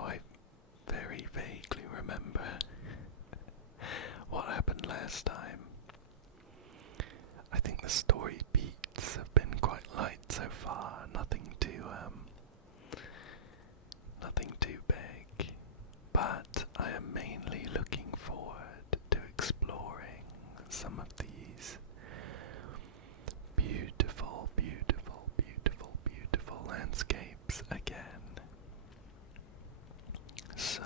I very vaguely remember what happened last time. I think the story beats have been quite light so far, nothing too big, but I am mainly looking forward to exploring some of these beautiful, beautiful, beautiful, beautiful landscapes again. So,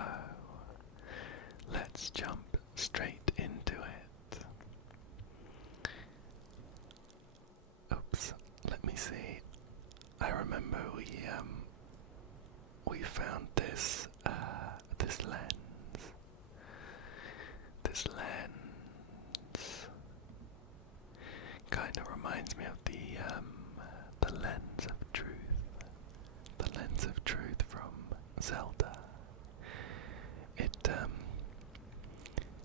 let's jump straight into it. Oops, let me see. I remember we found this lens. This lens kind of reminds me of the lens of truth. The lens of truth from Zelda.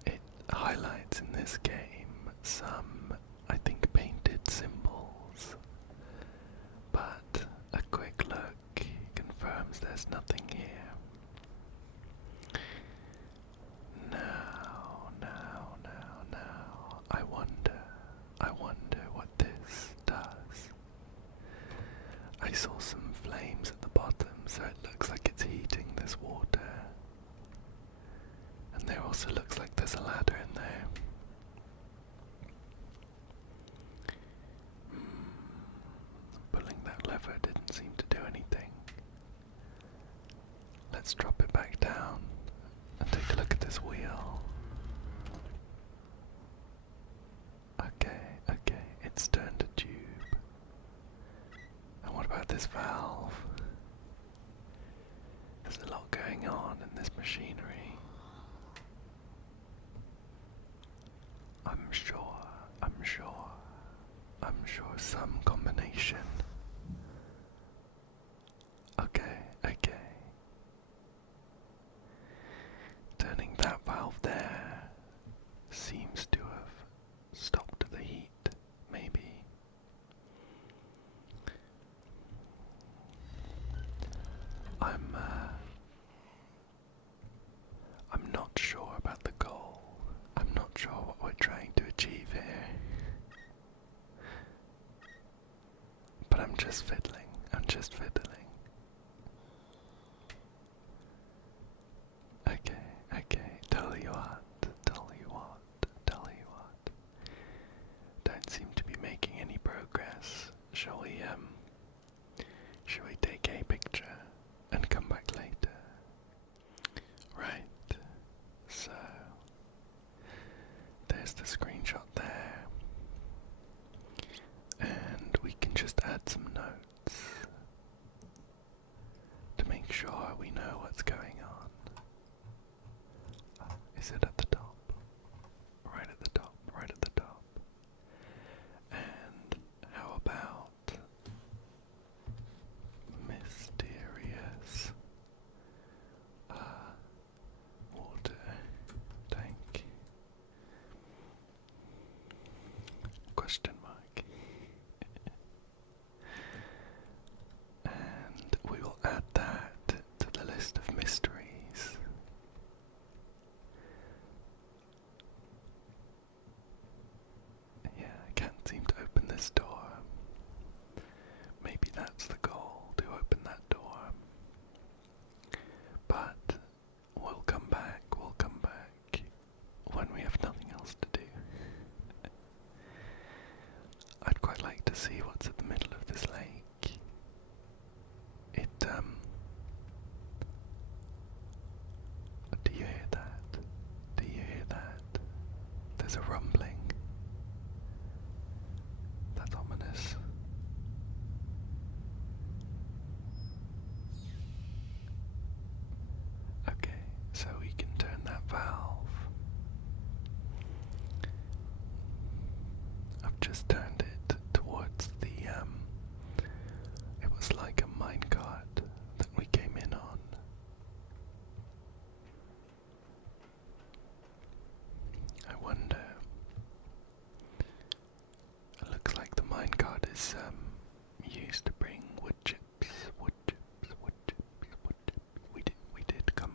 It highlights in this game some, I think, painted symbols, but a quick look confirms there's nothing here. Now, I wonder what this does. I saw some flames at the bottom, so it looks like it's heating this water. And there also looks like there's a ladder in there. Pulling that lever didn't seem to do anything. Let's drop it back down and take a look at this wheel. Okay, it's turned a tube. And what about this valve? There's a lot going on in this machinery. I'm sure some combination. Okay. Turning that valve there seems to have stopped the heat, maybe. I'm not sure about the goal. I'm not sure what we're trying to achieve here. But I'm just fiddling. Okay, tell you what. Don't seem to be making any progress. Shall we take a picture and come back later? Right, so there's the screenshot there. And we can just add some notes to make sure we know what's going on. Is it at the top? Right at the top. And how about mysterious water tank? Question mark. And we will add that to the list of mysteries. Yeah, I can't seem to open this door. Maybe that's the goal, to open that door. But we'll come back when we have nothing else to do. I'd quite like to see what's at the middle of this lake. Do you hear that? There's a rumbling. That's ominous. Okay, so we can turn that valve. I've just turned it towards the, it was like a minecart that we came in on. I wonder, it looks like the minecart is, used to bring wood chips. We did go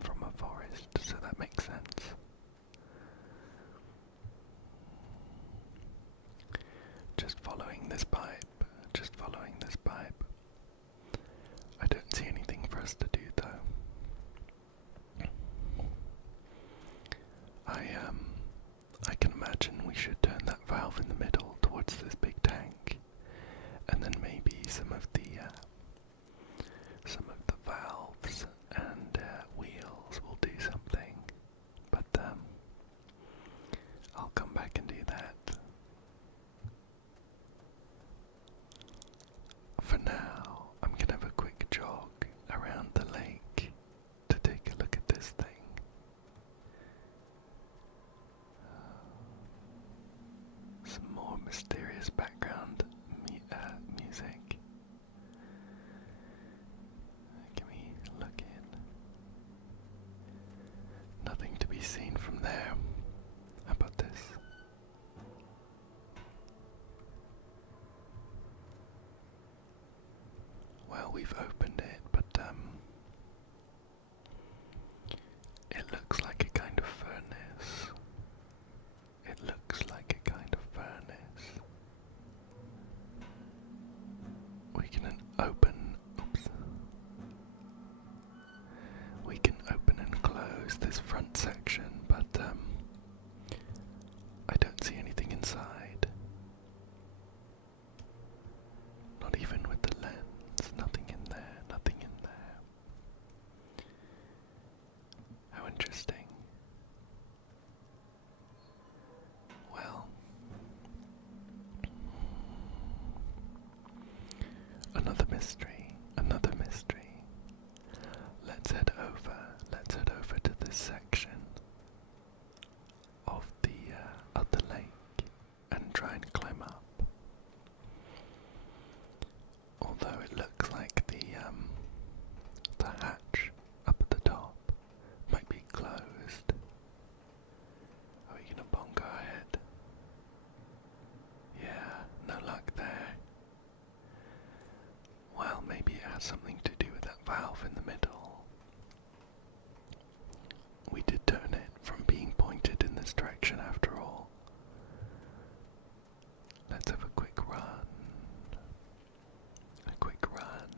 there. How about this? Well, we've opened it, but it looks like a kind of furnace. It looks like a kind of furnace. We can open. Oops. We can open and close this front section, but I don't see anything inside. Not even with the lens. Nothing in there. Nothing in there. How interesting. Well, another mystery. Another mystery. Let's head over. Let's head over to this section of the lake and try and climb up. Although it looks like the hatch up at the top might be closed. Are we gonna bonk our head? Yeah, no luck there. Well, maybe it has something to do with that valve in the middle. We did turn it from being pointed in this direction after all. Let's have a quick run. A quick run.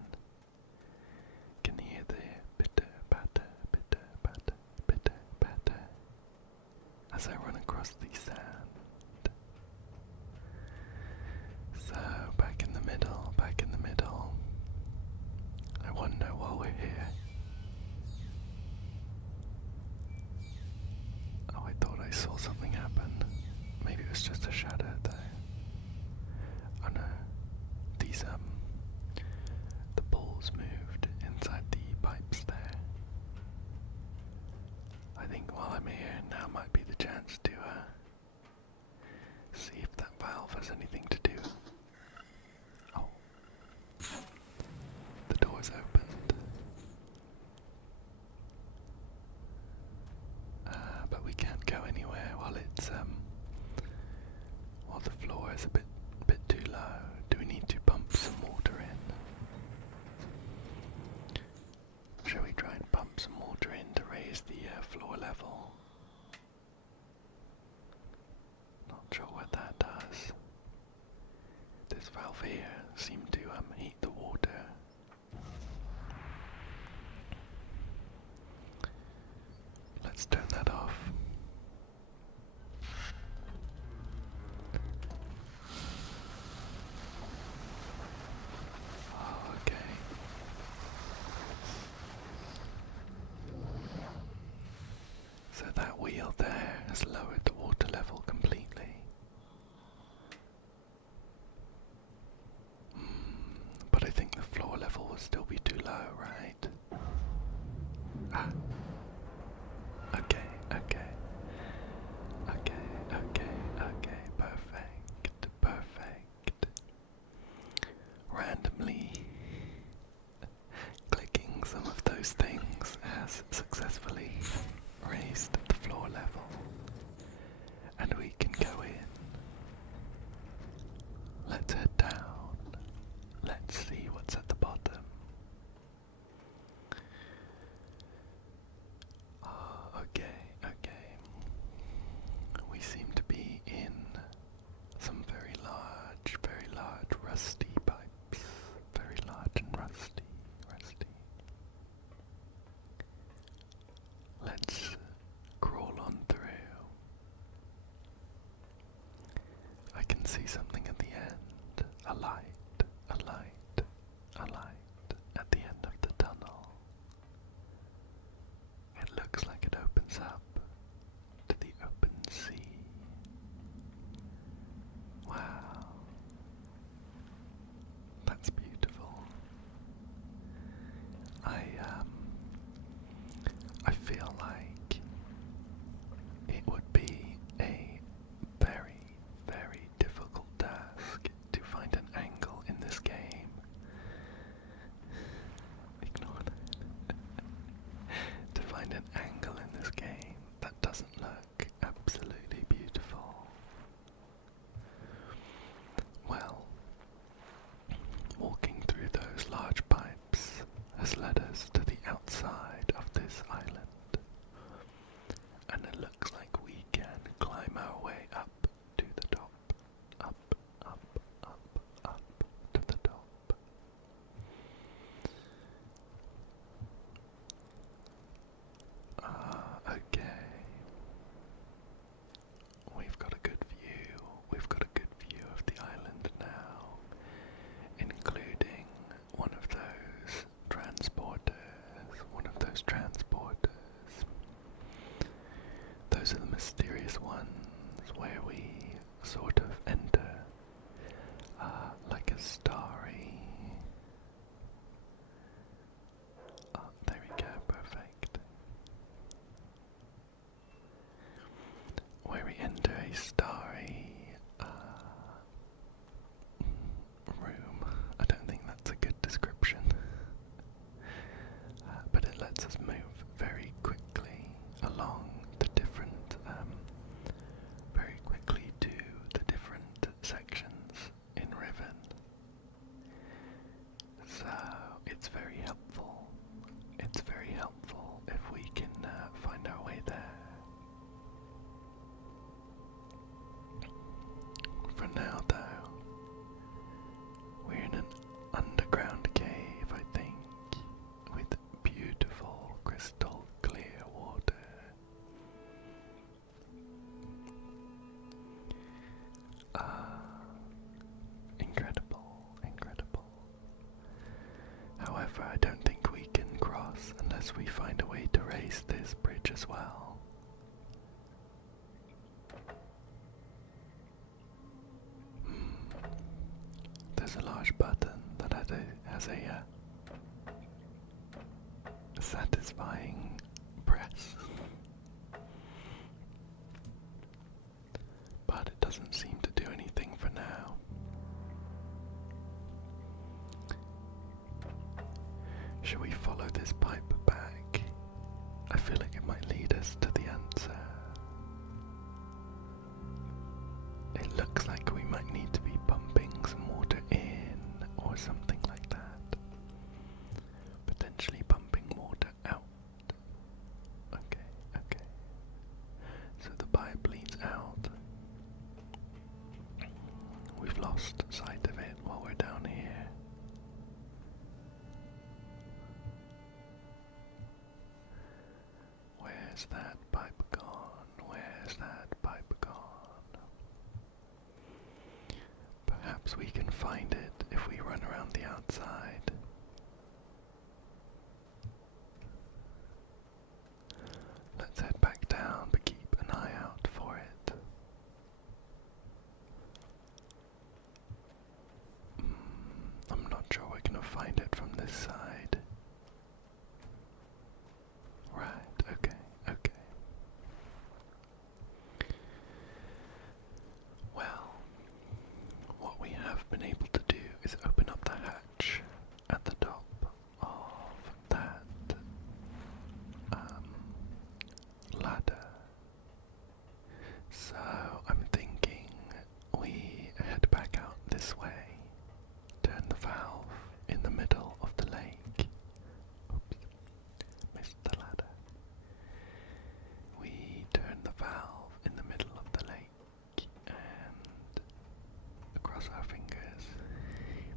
Can hear the bitter patter, bitter patter, bitter patter as I run across the sand. So, back in the middle, back in the middle. I wonder while we're here. Oh, I thought I saw something happen. Maybe it was just a shadow though. Oh no. These, the balls moved inside the pipes there. I think while I'm here, now might be the chance to, see if that valve has anything to do. Oh. The door's opened. But we can't go anywhere while it's, while the floor is a bit too low. Do we need to pump some water in? Shall we try and pump some water in to raise the floor level? Not sure what that does. This valve here seemed to heat the water. Let's turn that off. Oh, okay. So that wheel there has lowered the water level completely. But I think the floor level will still be too low, right? Ah. Okay. Perfect. Randomly clicking some of those things has successfully raised the floor level, and we can go in. Let's head down. Let's see what's at the bottom. Oh, okay. We seem to be in some very large rusty pipes. Very large and rusty. Let's crawl on through. I can see something at the end. A light at the end of the tunnel. It looks like it opens up to the open sea. Wow. That's beautiful. I feel like it would be a very difficult task to find an angle previous ones where we sort of enter like a starry. Oh, there we go, perfect. Where we enter a starry room. I don't think that's a good description, but it lets us move very quickly along the different, very quickly to the different sections in Riven. So it's very helpful. It's very helpful if we can find our way there. For now, though, we're in an underground cave, I think, with beautiful crystal clear water. Incredible, incredible. However, I don't think we can cross unless we find a way to raise this bridge as well. There's a large button that has a satisfying press, but it doesn't seem to do anything for now. Should we follow this pipe back? I feel like it might lead us to the answer. It looks like we might need to be pumping some water in or something like that. Potentially pumping water out. Okay, okay. So the pipe leads out. We've lost sight of it while we're down here. Where's that pipe gone? Where's that pipe gone? Perhaps we can find it if we run around the outside. Let's head back down, but keep an eye out for it. I'm not sure we're gonna find it from this side. Right, okay, okay. Well, what we have been able to do is open up the hatch at the top of that ladder. So I'm thinking we head back out this way, turn the valve in the middle of the lake. Oops, missed the ladder. We turn the valve in the middle of the lake and cross our fingers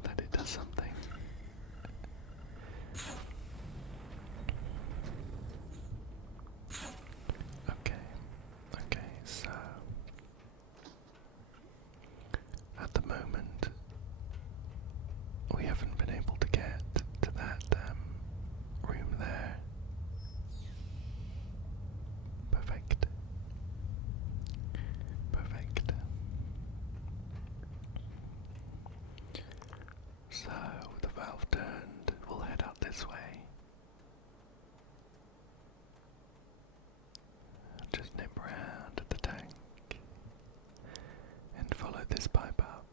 that it does something. Okay, so at the moment we haven't been able to get to that room there. Perfect. Perfect. So, with the valve turned, we'll head out this way. Just nip round at the tank and follow this pipe up.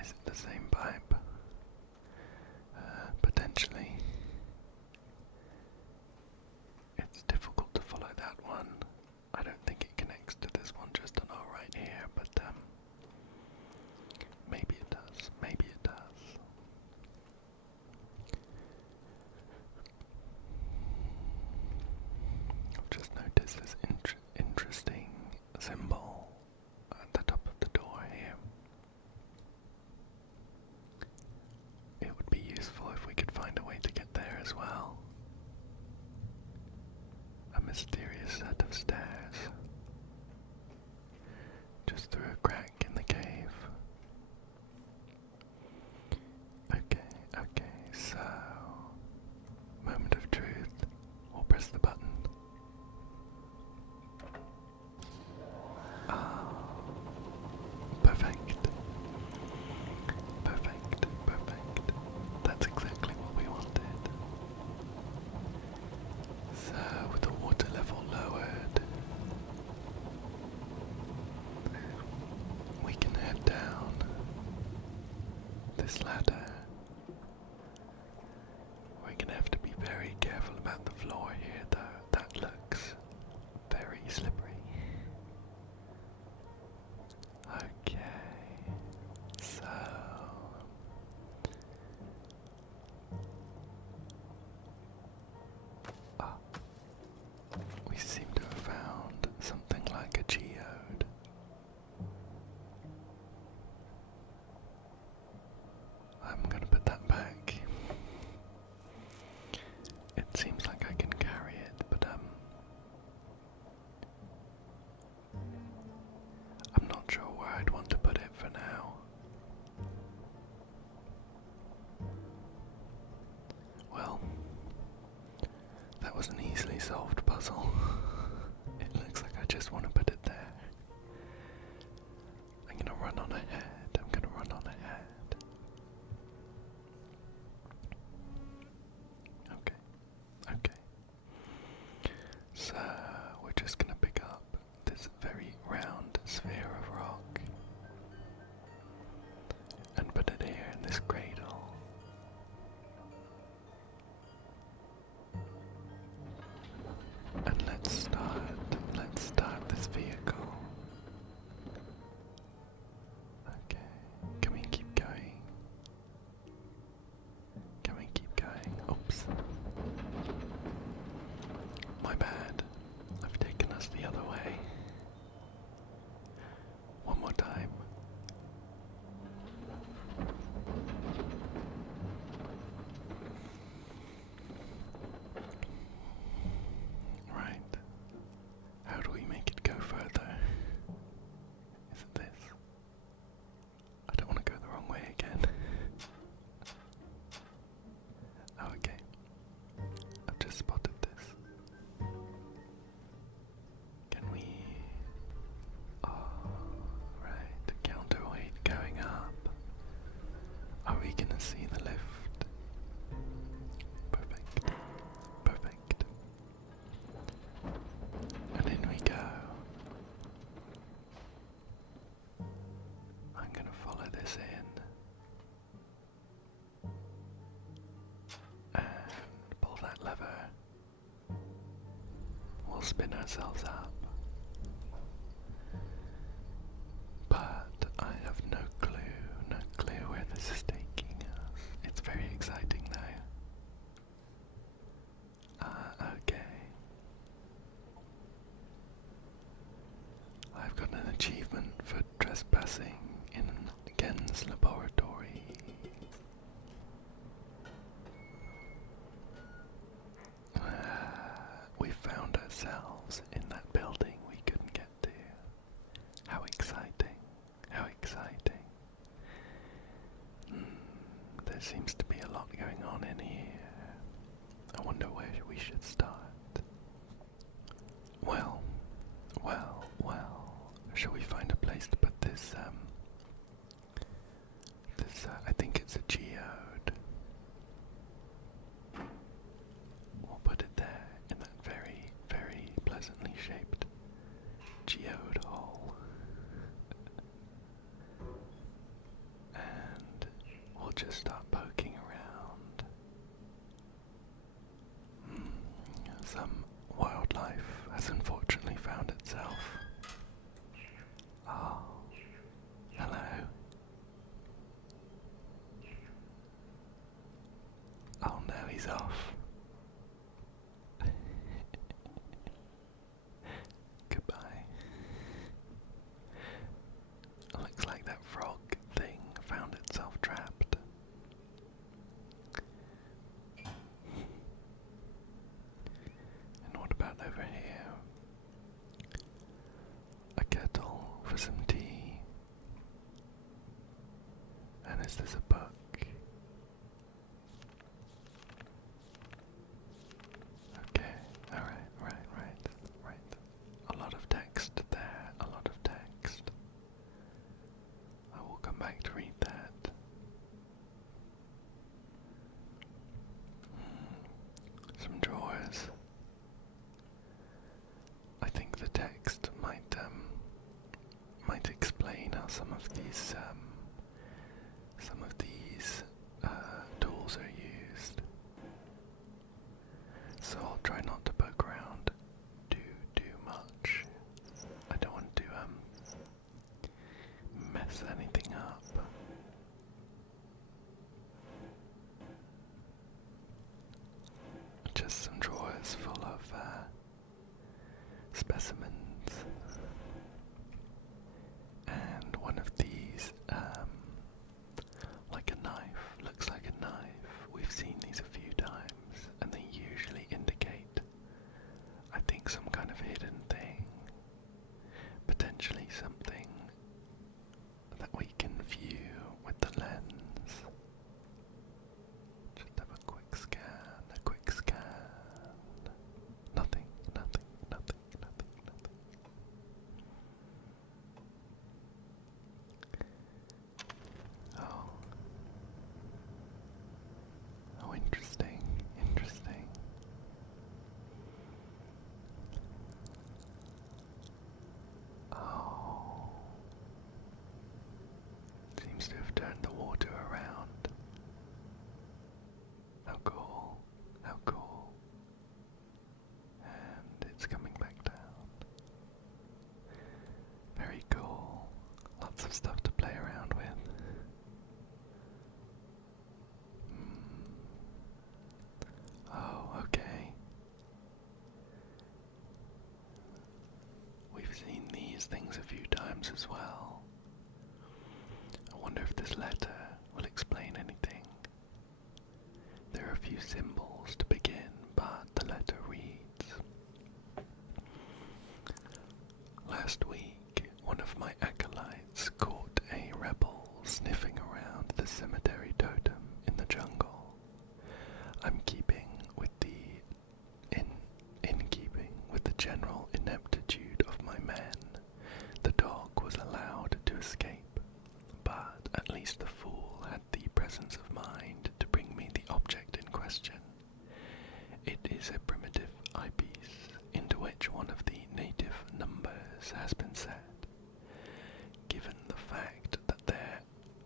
Is it the same pipe? Potentially. It's difficult to follow that one. I don't think it connects to this one just on our right here, but maybe it does. Maybe it does. I've just noticed this interesting symbol at the top of the door here. It would be useful if we could find a way to get there as well. A mysterious set of stairs just through a crack in the cave. Okay, so moment of truth. We'll press the button. That was an easily solved puzzle. It looks like I just want to put it there. I'm gonna run on ahead. I'm gonna run on ahead. Okay. Okay. So we're just gonna pick up this very round sphere of rock and put it here in this cradle. And let's start this vehicle. Okay, can we keep going? Can we keep going? Oops. My bad. I've taken us the other way. One more time. Right. How do we make it go further? Is it this? I don't want to go the wrong way again. Oh, okay. I've just spotted this. Can we... Oh, right. Counterweight going up. Are we gonna see the lift? Perfect. Perfect. And in we go. I'm gonna follow this in. And pull that lever. We'll spin ourselves up. But I have no clue where this is taking us. It's very exciting though. Okay. I've got an achievement for trespassing in Gen's laboratory. We found ourselves in that building we couldn't get to. How exciting. How exciting. There seems to be a lot going on in here. I wonder where we should start. Well. Shall we find a place to put this, I think it's a geode. We'll put it there in that very, very pleasantly shaped geode hole. And we'll just start poking around. Some wildlife has unfortunately found itself. Oh, hello. Oh no, he's off. Goodbye. Looks like that frog thing found itself trapped. And what about over here? A kettle for some tea. And is this a book? Okay, alright. A lot of text there, a lot of text. I will come back to read that. Some drawers. I think the text might explain how some of these tools are used. So I'll try not to poke around too much. I don't want to mess anything up. Just some drawers full of specimens. And one of these, like a knife, looks like a knife. We've seen these a few times, and they usually indicate, I think, some kind of hidden thing. Potentially something that we can view with the lens. Just have a quick scan. explains things a few times as well. I wonder if this letter will explain anything. There are a few symbols to begin, but the letter reads: Last week, one of my acolytes caught a rebel sniffing around the cemetery totem in the jungle. I'm keeping with in keeping with the general ineptitude of my men. The dog was allowed to escape, but at least the fool had the presence of mind to bring me the object in question. It is a primitive eyepiece into which one of the native numbers has been set. Given the fact that their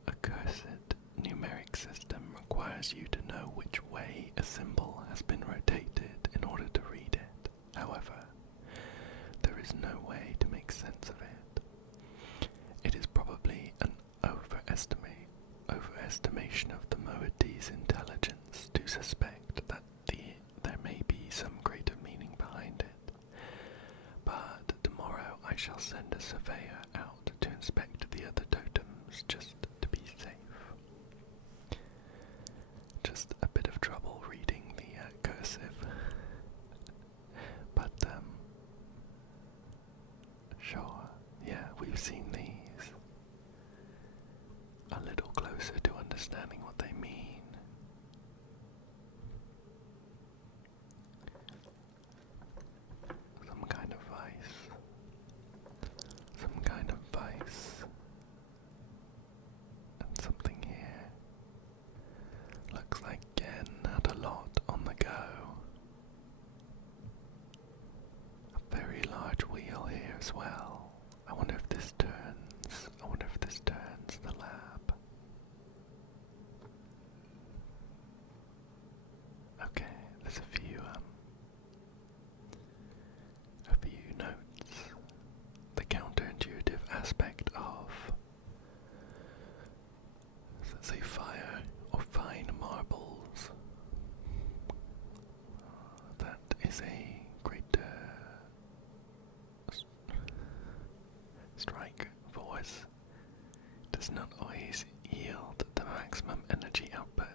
accursed numeric system requires you to know which way a symbol has been rotated in order to read it, however, there is no way to make sense of it. It is probably an overestimation of the moiety's intelligence to suspect that there may be some greater meaning behind it. But tomorrow I shall send a surveyor out to inspect the other totems just to be safe. Just a bit of trouble reading the cursive. But, sure, yeah, we've seen these. A little closer to understanding what they mean. Some kind of vice. Some kind of vice. And something here. Looks like Gen had a lot on the go. A very large wheel here as well. I wonder if this turns the lab. Okay, there's a few notes. The counterintuitive aspect of, let's say, fire or fine marbles. That is a great strike force. Does not always yield the maximum energy output.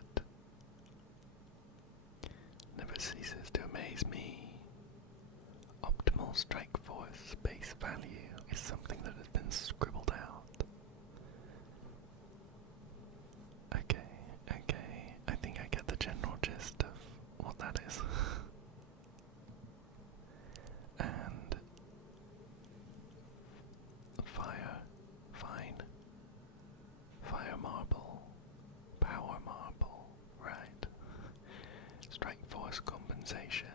Never ceases to amaze me. Optimal strike force base value is something that has been scribbled out. Okay, I think I get the general gist of what that is. And fire marble, power marble, right? Strike force compensation.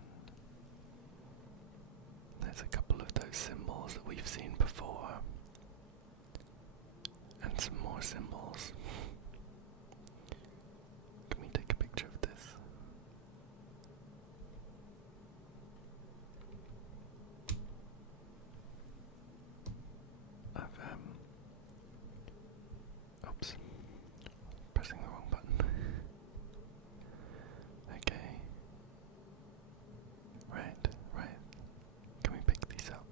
There's a couple of those symbols that we've seen before. And some more symbols. Can we take a picture of this? Oops. Pressing the wrong button. Okay. Right. Can we pick these up?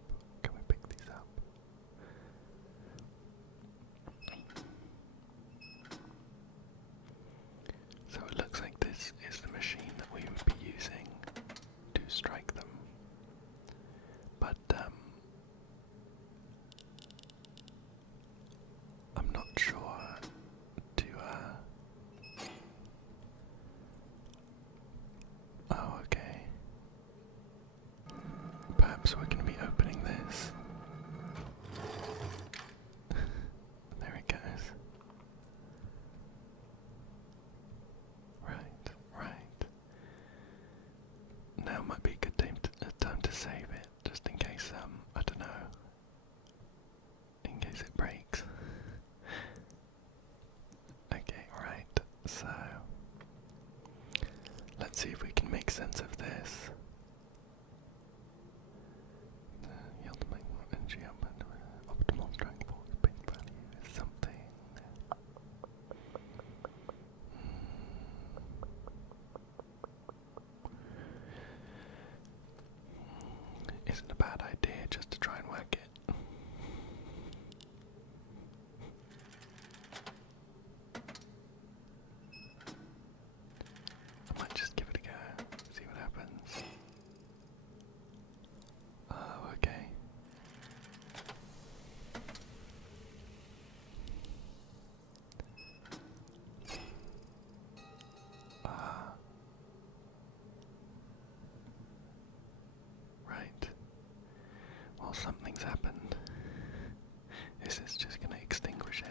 So it looks like this is the machine that we would be using to strike them. But, I'm not sure to, oh, okay. Perhaps we're going to be opening this. There it goes. Right. Now might be a good time to save it, just in case, I don't know, in case it breaks. Okay, right, so, let's see if we can make sense of this. Yield maximum energy output, optimal strike force base value is something. Well, something's happened. Is this just gonna extinguish it?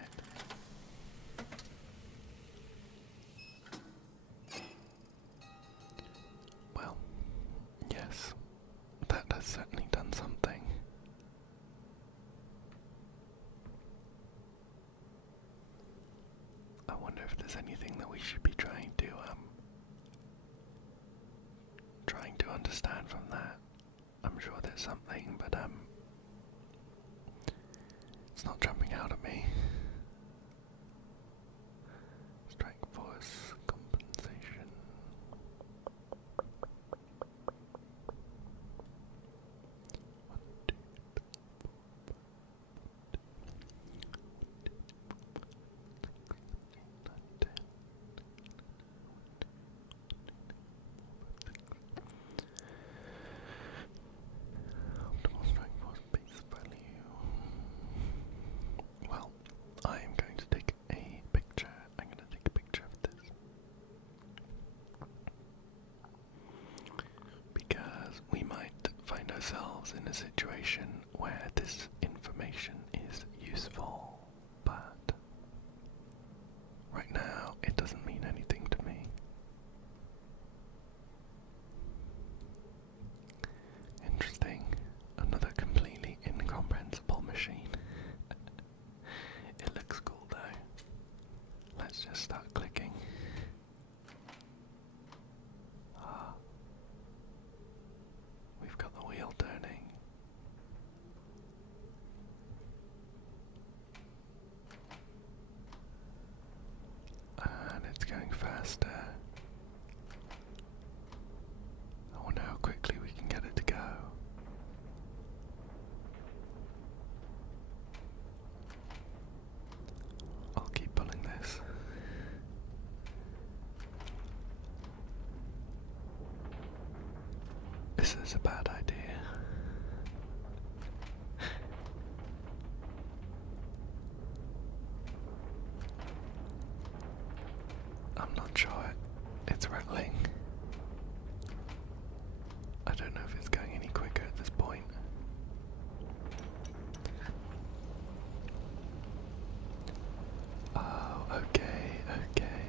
Well, yes, that has certainly done something. I wonder if there's anything that we should be trying to understand from that. I'm sure there's something, but it's not jumping out at me. Strike force compensation. Optimal strike force base value. Well, I am going to take a picture. I'm going to take a picture of this. Because we might find ourselves in a situation where this information is useful, but right now it doesn't mean anything to me. Interesting. Another completely incomprehensible machine. It looks cool though. Let's just start clicking. Ah. We've got the wheel turning. And it's going faster. I wonder how quickly we can get it to go. I'll keep pulling this. This is a bad idea. I'm not sure it's rattling. I don't know if it's going any quicker at this point. Oh, okay, okay.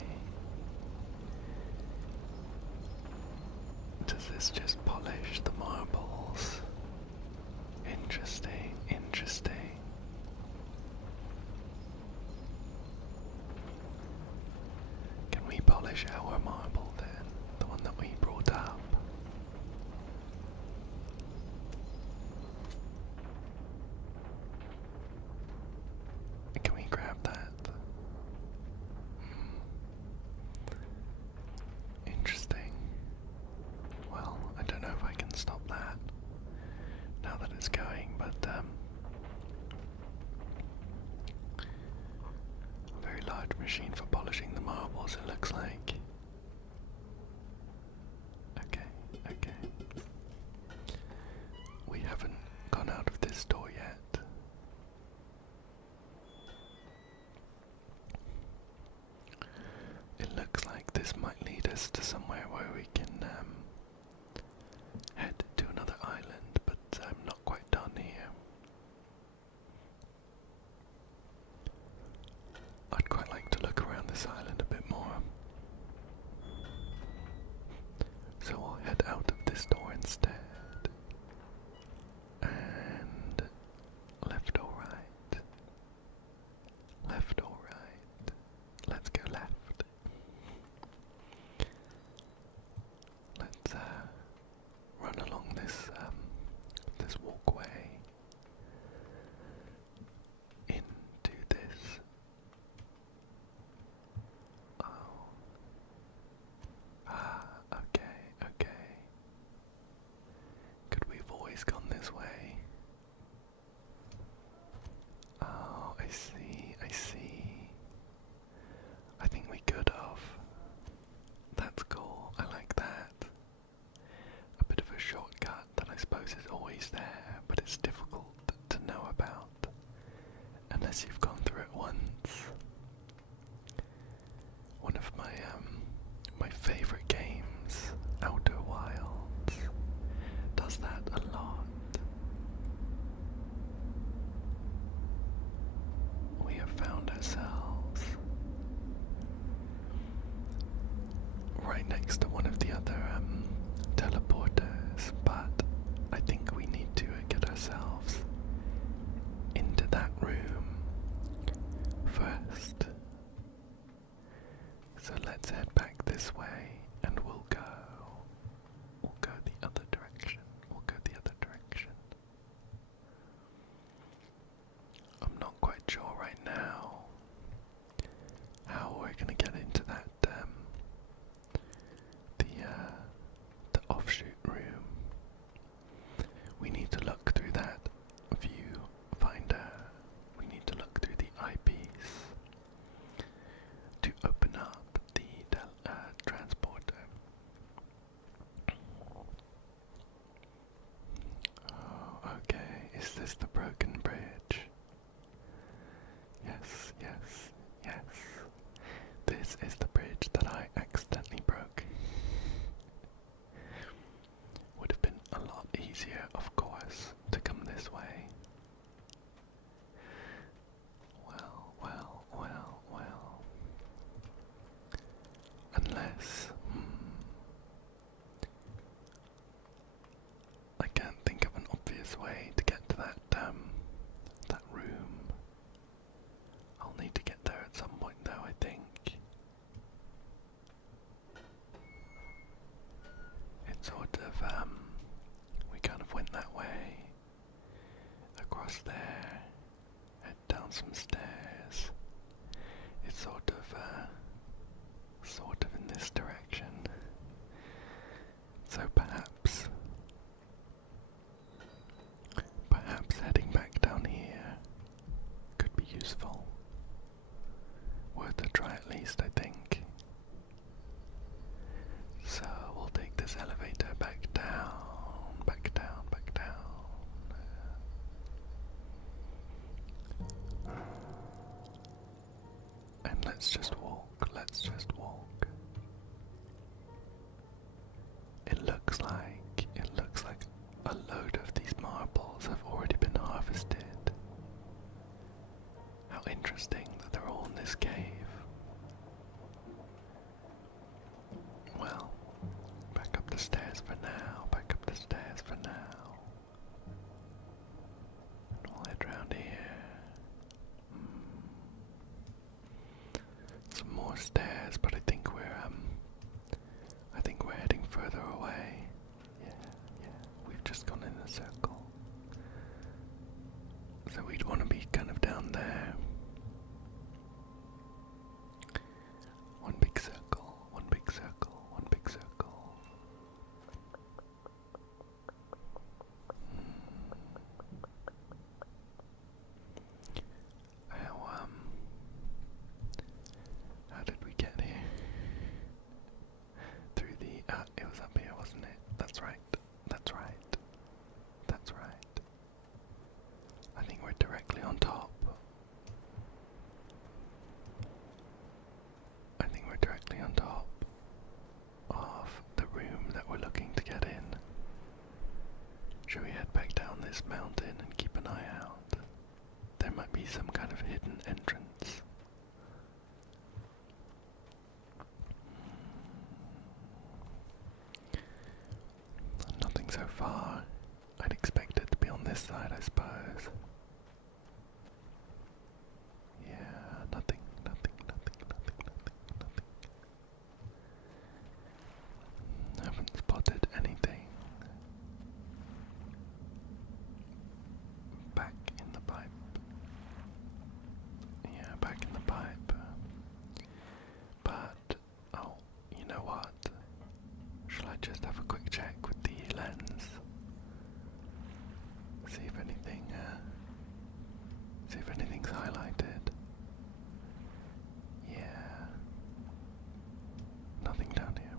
Does this just polish the marbles? Interesting, interesting. Can we polish our marble then? The one that we brought up? Can we grab that? Interesting. Well, I don't know if I can stop that now that it's going, but a very large machine for polishing the marbles, it looks like. Okay, okay. We haven't gone out of this door yet. It looks like this might lead us to somewhere where we can head to another island, but I'm not quite done here. I'd quite like to look around this island a bit more. So I'll head out of this door instead. And left or right? Left or right? Let's go left. Let's run along this this walkway into this. Oh. Ah, okay, okay. Could we have always gone this way? Oh, I see, I see. I think we could have. That's cool, I like that. A bit of a shortcut that I suppose is always there, but it's difficult to know about unless you've gone through it once. One of my favourite games, Outer Wilds, does that a lot. this the broken bridge? Yes, yes, yes. This is the bridge that I accidentally broke. Would have been a lot easier, of course, to come this way. Well, well, well, well. Unless, I can't think of an obvious way to get to that room. I'll need to get there at some point though, I think. It's sort of, we kind of went that way, across there, head down some stairs. It's sort of in this direction. So perhaps heading back down here could be useful. Worth a try at least, I think. So we'll take this elevator back down, back down, back down. And let's just walk, let's just walk. It looks like a load of these marbles have already been harvested. How interesting that they're all in this cave. Well, back up the stairs for now, back up the stairs for now. And we'll head round here. Some more stairs, but I think we're heading further away. Yeah, we've just gone in a circle. So we'd want to be kind of down there. One big circle, one big circle, one big circle. How did we get here? Through the, it was up here, wasn't it? That's right, that's right, that's right. I think we're directly on top. I think we're directly on top of the room that we're looking to get in. Should we head back down this mountain and keep an eye out? There might be some kind of hidden entrance. Nothing so far. I'd expect it to be on this side, I suppose. Yeah, nothing. Haven't spotted anything. Back in the pipe. Yeah, back in the pipe. But, oh, you know what? Shall I just have a quick check with the lens? See if anything's highlighted. Yeah. Nothing down here.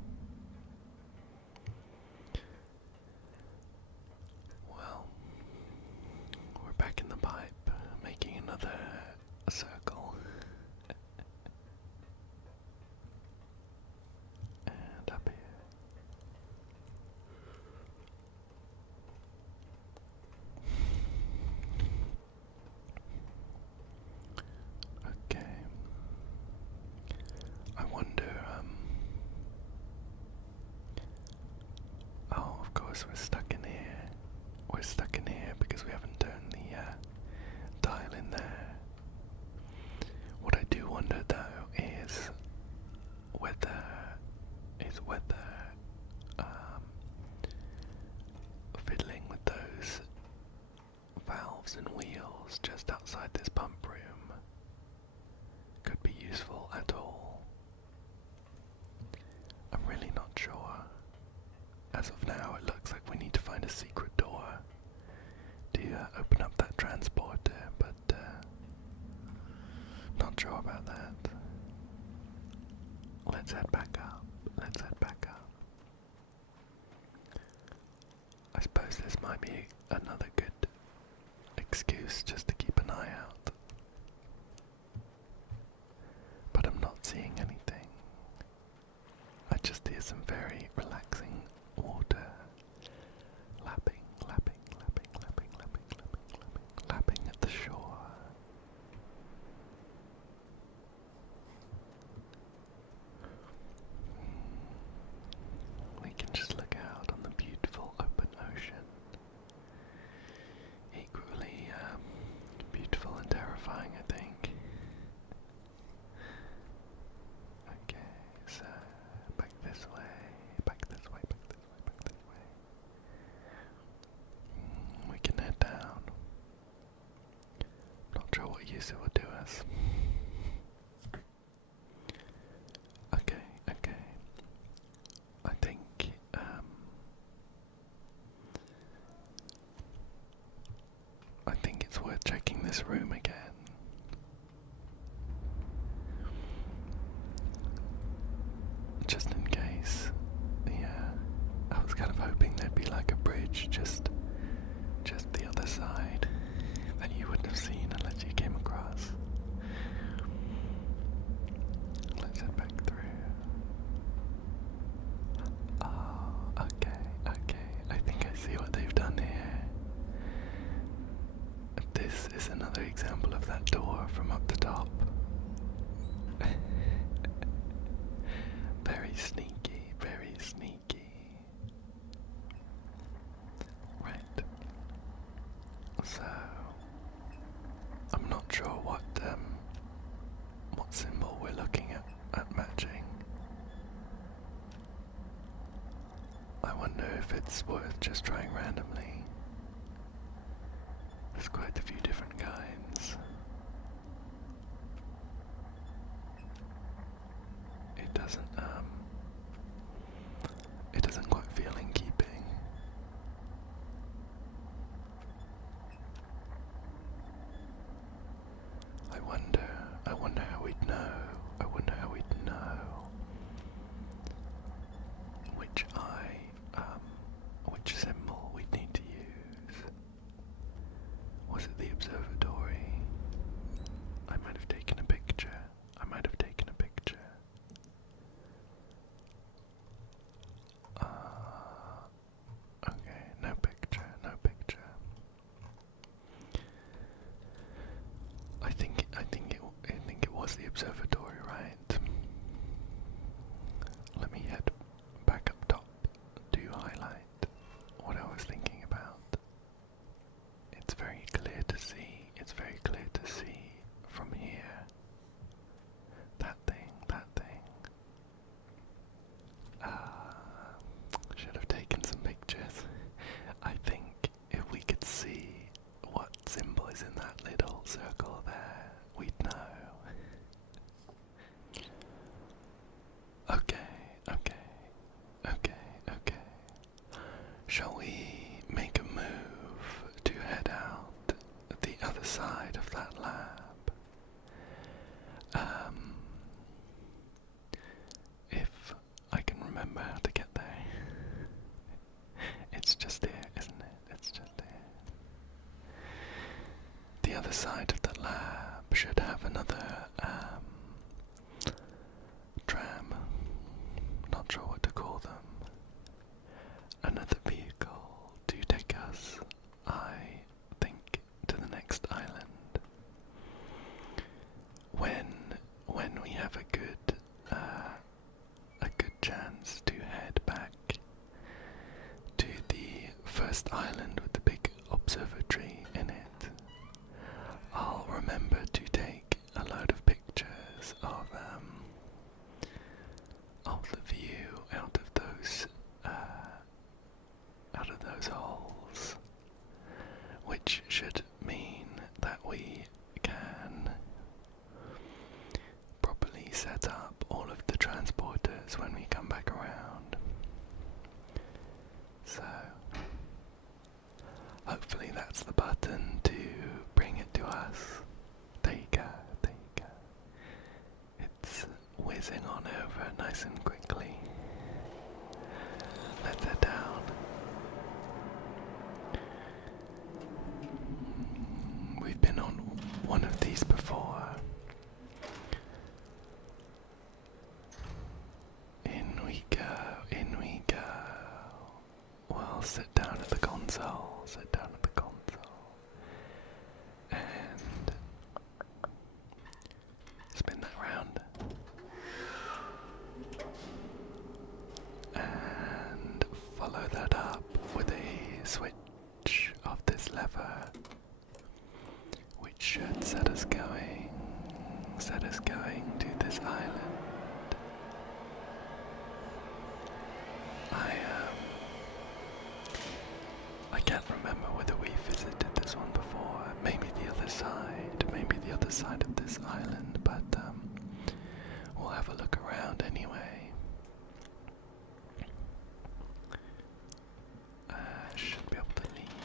Well, we're back in the pipe, making another circle. And up here. Okay. I wonder, oh, of course we're stuck in here. We're stuck in here because we haven't turned the dial in there. What I do wonder though is whether fiddling with those valves and wheels just outside this pump room could be useful at all. I'm really not sure. As of now, it looks like we need to find a secret door to open up that transporter, but not sure about that. Let's head back up. Let's head back up. I suppose this might be a loose just to keep an eye out. But I'm not seeing anything. I just hear some very relaxing water lapping, lapping, lapping, lapping, lapping, lapping, lapping, lapping at the shore. We can just look out on the beautiful open ocean. Equally beautiful and terrifying, I think. Okay, so back this way, back this way, back this way, back this way. We can head down. Not sure what use it will do us. Okay, okay. I think it's worth checking this room again. Just in case. Yeah. I was kind of hoping there'd be like a bridge just the other side that you wouldn't have seen unless you came across. Let's head back through. Oh, okay, okay. I think I see what they've done here. This is another example of that door from up the top. Very sneaky, very sneaky. Right. So I'm not sure what symbol we're looking at matching. I wonder if it's worth just trying randomly. There's quite a few different kinds. It doesn't quite feel in keeping. I wonder how we'd know. I wonder how we'd know which symbol we'd need to use. Was it the observatory? I might have taken a picture. Okay, no picture. I think it was the observatory, right? Let me head back up top to highlight what I was thinking about. It's very clear to see. From here. That thing. Should have taken some pictures. I think if we could see what symbol is in that little circle there, we'd know. Okay. Shall we make a move to head out the other side of that lab? If I can remember how to get there. It's just here, isn't it? It's just here. The other side of the lab should have another tram. Not sure what to call them. Another vehicle to take us, I think, to the next island. When we have a good chance to head back to the first island with the big observatory in it, I'll remember to take a load of pictures of the view out of those holes, which should mean that we can properly set up all of the transporters when we come back around. So hopefully that's the button to bring it to us. There you go. It's whizzing on over nice and quickly. Let's head down. lever, which should set us going to this island. I can't remember whether we visited this one before. Maybe the other side of this island, but we'll have a look around anyway. Should be able to leave.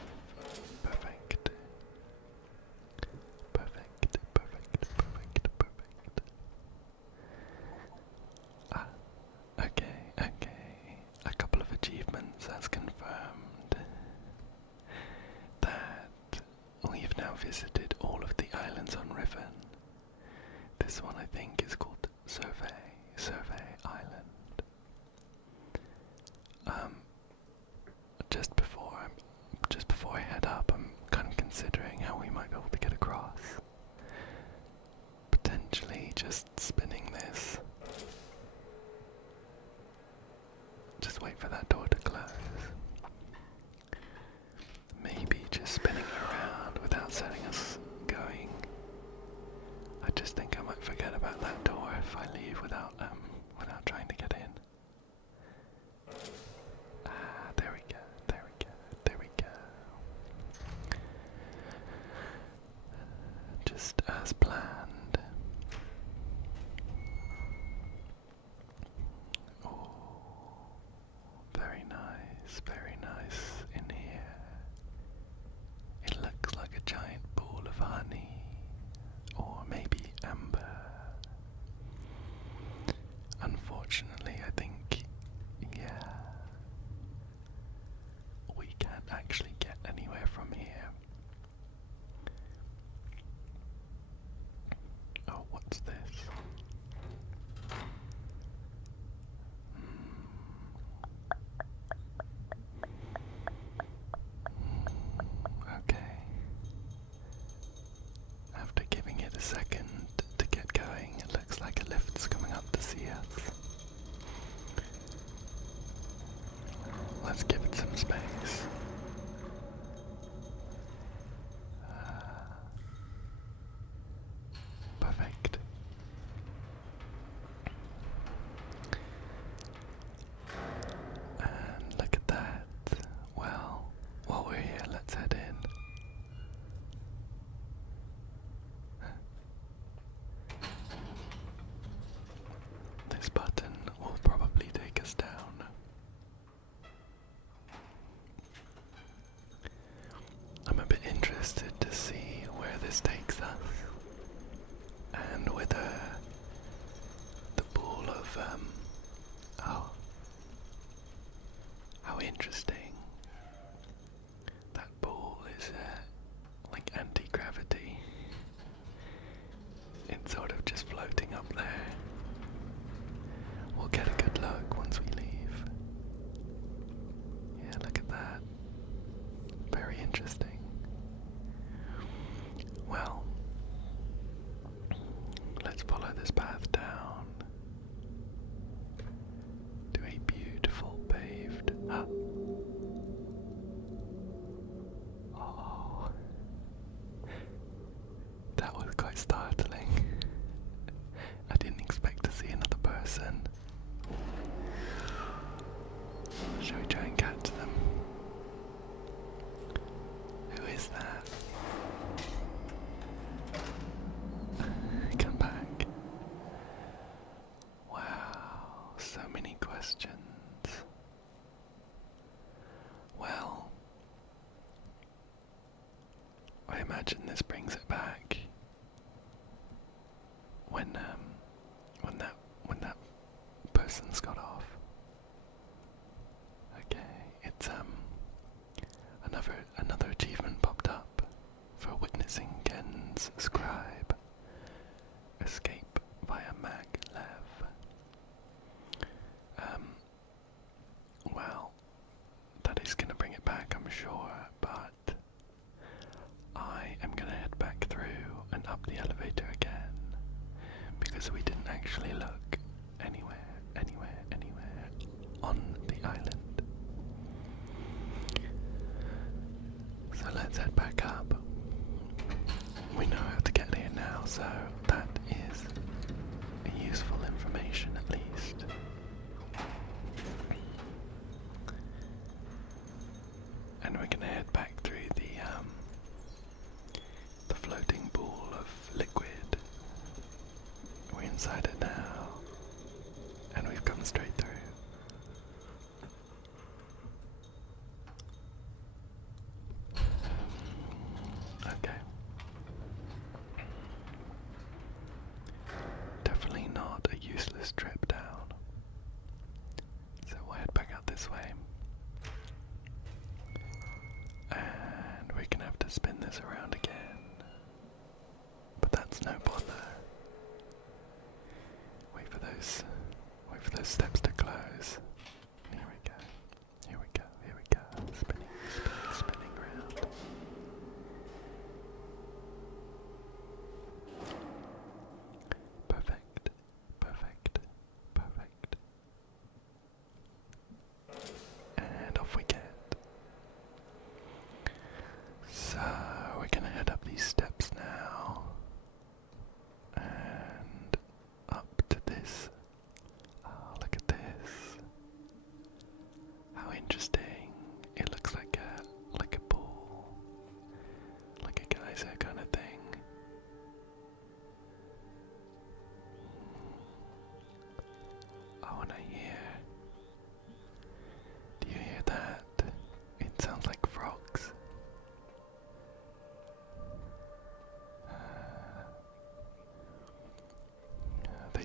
Perfect. Okay. A couple of achievements as confirmed that we've now visited all of the islands on Riven. This one I think is called Survey Island. Just before I head up, I'm kind of considering how we might be able to get across. Potentially just spinning this. Just wait for that door to close. Maybe just spinning around without setting us going. I just think I might forget about that door if I leave without trying to get in. There we go. Just as planned. Oh, very nice in here. It looks like a giant pool of honey, or maybe amber. Unfortunately, I think, yeah, we can't actually get anywhere from here. Oh, what's this? Okay. After giving it a second to get going, it looks like a lift's coming up to see us. Let's give it some space. Perfect. And look at that. Well, while we're here, let's head in. This button will probably take us down. I'm a bit interested to see where this takes us, and whether the pool of, oh, how interesting. That pool is, like anti-gravity. It's sort of just floating up there. We'll get a good look once we leave. Yeah, look at that. Very interesting. Well, let's follow this path down to a beautiful paved. Oh, that was quite startling. I didn't expect to see another person. Shall we try and catch them? Who is that? Come back. Wow, so many questions. Well, I imagine this brings it back. When that person's got off. Okay, it's another achievement popped up for witnessing Gen's scribe escape via maglev. Well, that is gonna bring it back, I'm sure, but I am gonna head back through and up the elevator again, because we didn't actually look anywhere on the island. So let's head back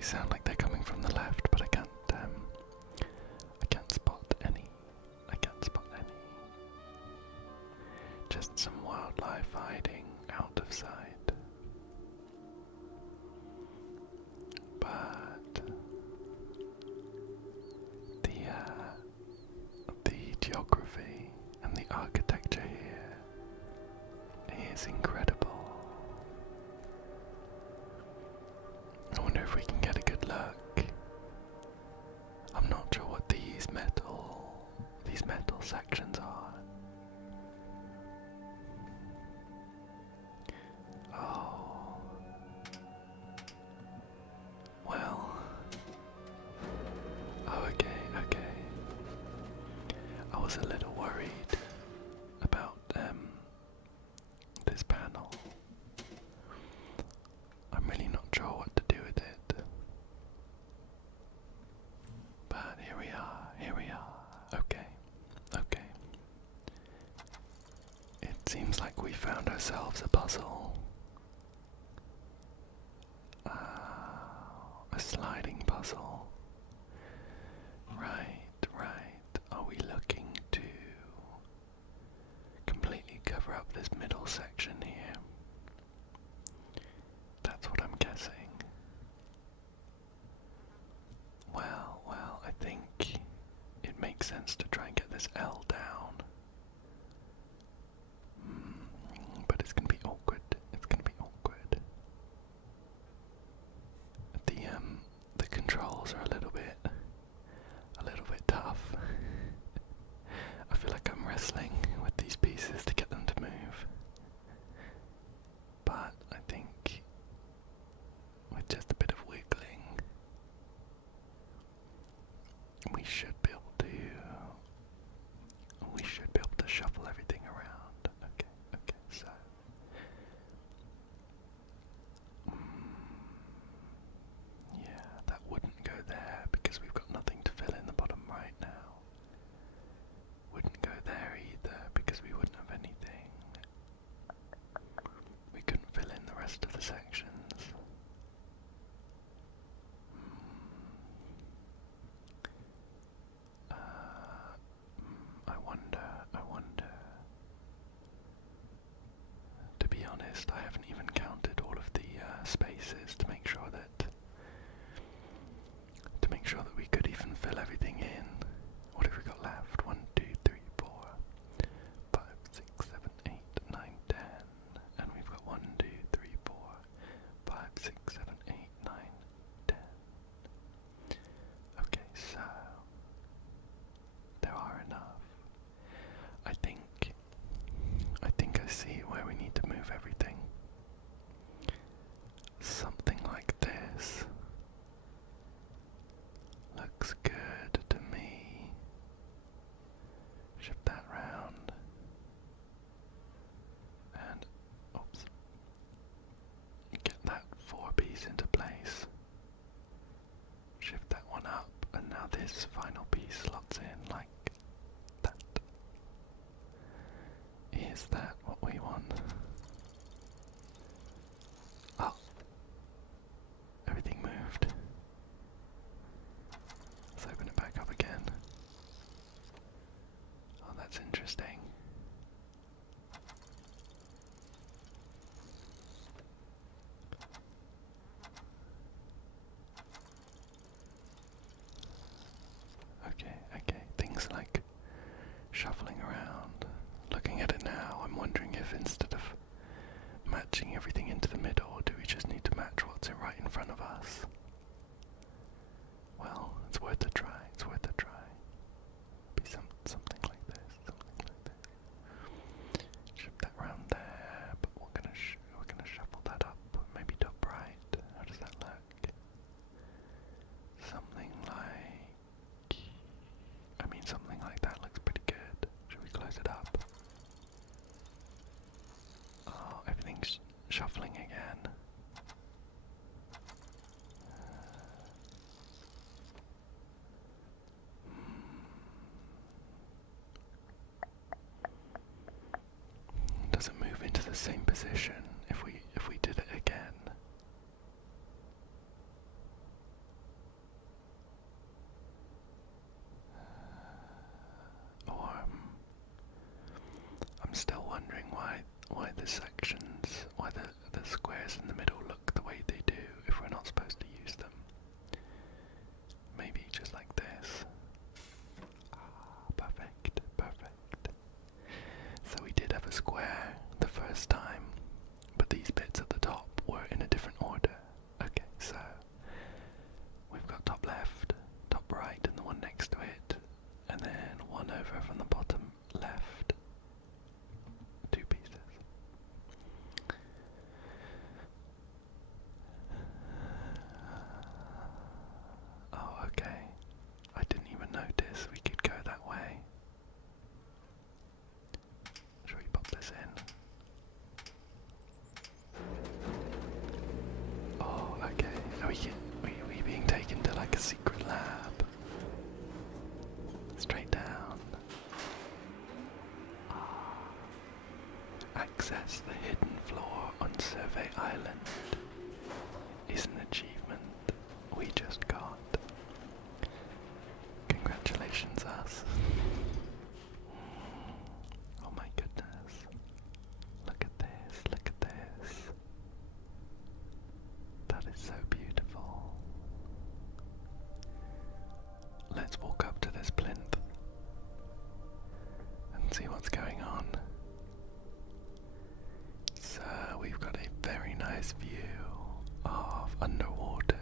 sound like they're coming from the left, but I can't spot any. I can't spot any. Just some wildlife hiding out of sight. But the geography and the architecture here is incredible. I wonder if we can get a good look. I'm not sure what these metal sections are. Oh. Well. Oh, okay. I was a little worried about this panel. I'm really not sure what to do with it. But here we are. Okay. It seems like we found ourselves a puzzle. A sliding puzzle. Right. Are we looking to completely cover up this middle section here? That's what I'm guessing. Well, I think it makes sense to try and get this L down. But it's gonna be awkward. The controls are a little bit tough. I feel like I'm wrestling with these pieces to get them to move. But I think with just a bit of wiggling, we should be able to shuffle everything around. Okay, so yeah, that wouldn't go there because we've got nothing to fill in the bottom right now. Wouldn't go there either because we wouldn't have anything. We couldn't fill in the rest of the sections. I wonder. To be honest, I haven't even counted all of the spaces to make sure that we could even fill everything in. What have we got left? 1, 2, 3, 4, 5, 6, 7, 8, 9, 10. And we've got 1, 2, 3, 4, 5, 6, 7, 8, 9, 10. Okay, so there are enough. I think I see where we need to move everything. Something like this looks good to me. Shift that round. And oops. Get that 4-piece into place. Shift that one up, and now this final piece slots in like that. Is that what we want? Oh. Everything moved. Let's open it back up again. Oh, that's interesting. Okay. Things like shuffling around. Looking at it now, I'm wondering if instead of matching everything into the middle, do we just need to match what's right in front of us? Well, it's worth a try. Be something like this. Shift that round there, but we're gonna shuffle that up. Maybe top right. How does that look? Something like that looks pretty good. Should we close it up? Oh, everything's shuffling again. Does it move into the same position if we did it again? wondering why the sections, why the squares in the middle look the way they do if we're not supposed to use them. Maybe just like this. Perfect, perfect. So we did have a square the first time, but these bits at the top were in a different order. Okay, so we've got top left, top right, and the one next to it, and then one over from the bottom left. Two pieces. Oh, okay. I didn't even notice we could go that way. Shall we pop this in? Oh, okay. Are we being taken to like a secret lab? Straight down. Access the hidden floor on Survey Island is an achievement we just got. Congratulations, us. Oh my goodness. Look at this, look at this. That is so beautiful. Let's walk up to this plinth and see what's going on. So we've got a very nice view of underwater.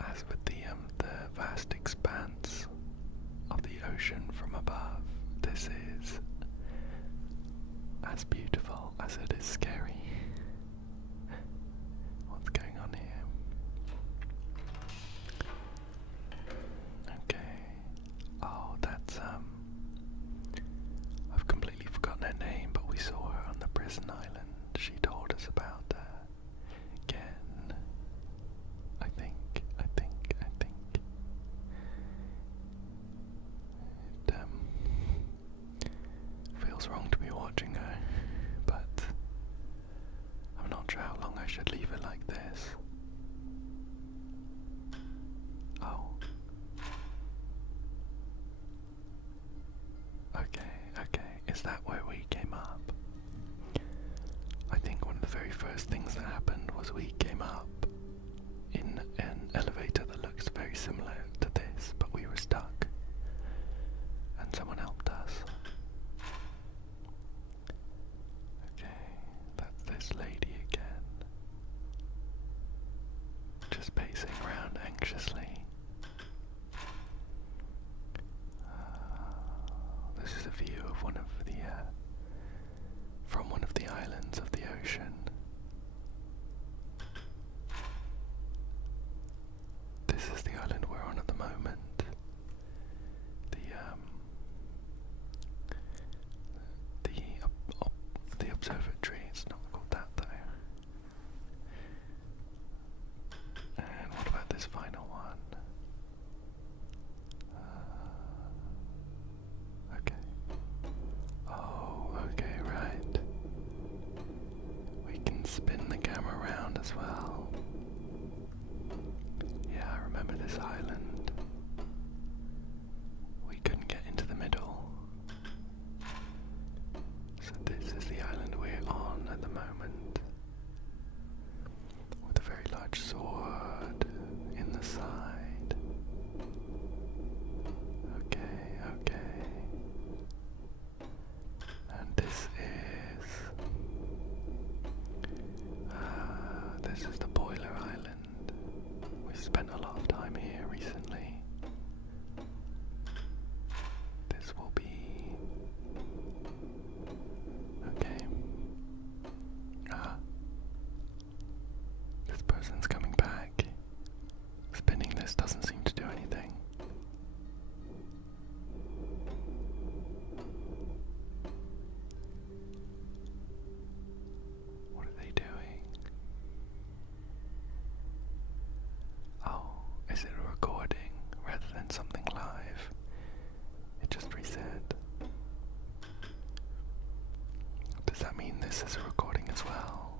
As with the vast expanse of the ocean from above, this is as beautiful as it is scary. What's going on here? Okay. Oh, that's I've completely forgotten her name, but we saw her on the prison island. She told us about her. Again. I think. It feels wrong to be watching her, but I'm not sure how long I should leave it like this. Oh. Okay. Is that where we came up? I think one of the very first things that happened was we came up in an elevator that looks very similar to this, but we were stuck. And someone helped us. Okay, that's this lady again. Just pacing around anxiously. This is a view of one of the, from one of the islands of the ocean. This is the island we're on at the moment. The observatory. It's not called that though. And what about this final one? Okay. Oh, okay, right. We can spin the camera around as well. Yeah, I remember this island. We couldn't get into the middle. So this is the island we're on at the moment. With a very large sword in the side. Okay. And this is the Boiler Island. We've spent a lot of time here recently. This will be okay. This person's coming back. Spinning this doesn't seem to do anything. What are they doing? Oh, is it a recording rather than something live? It just reset. Does that mean this is a recording as well?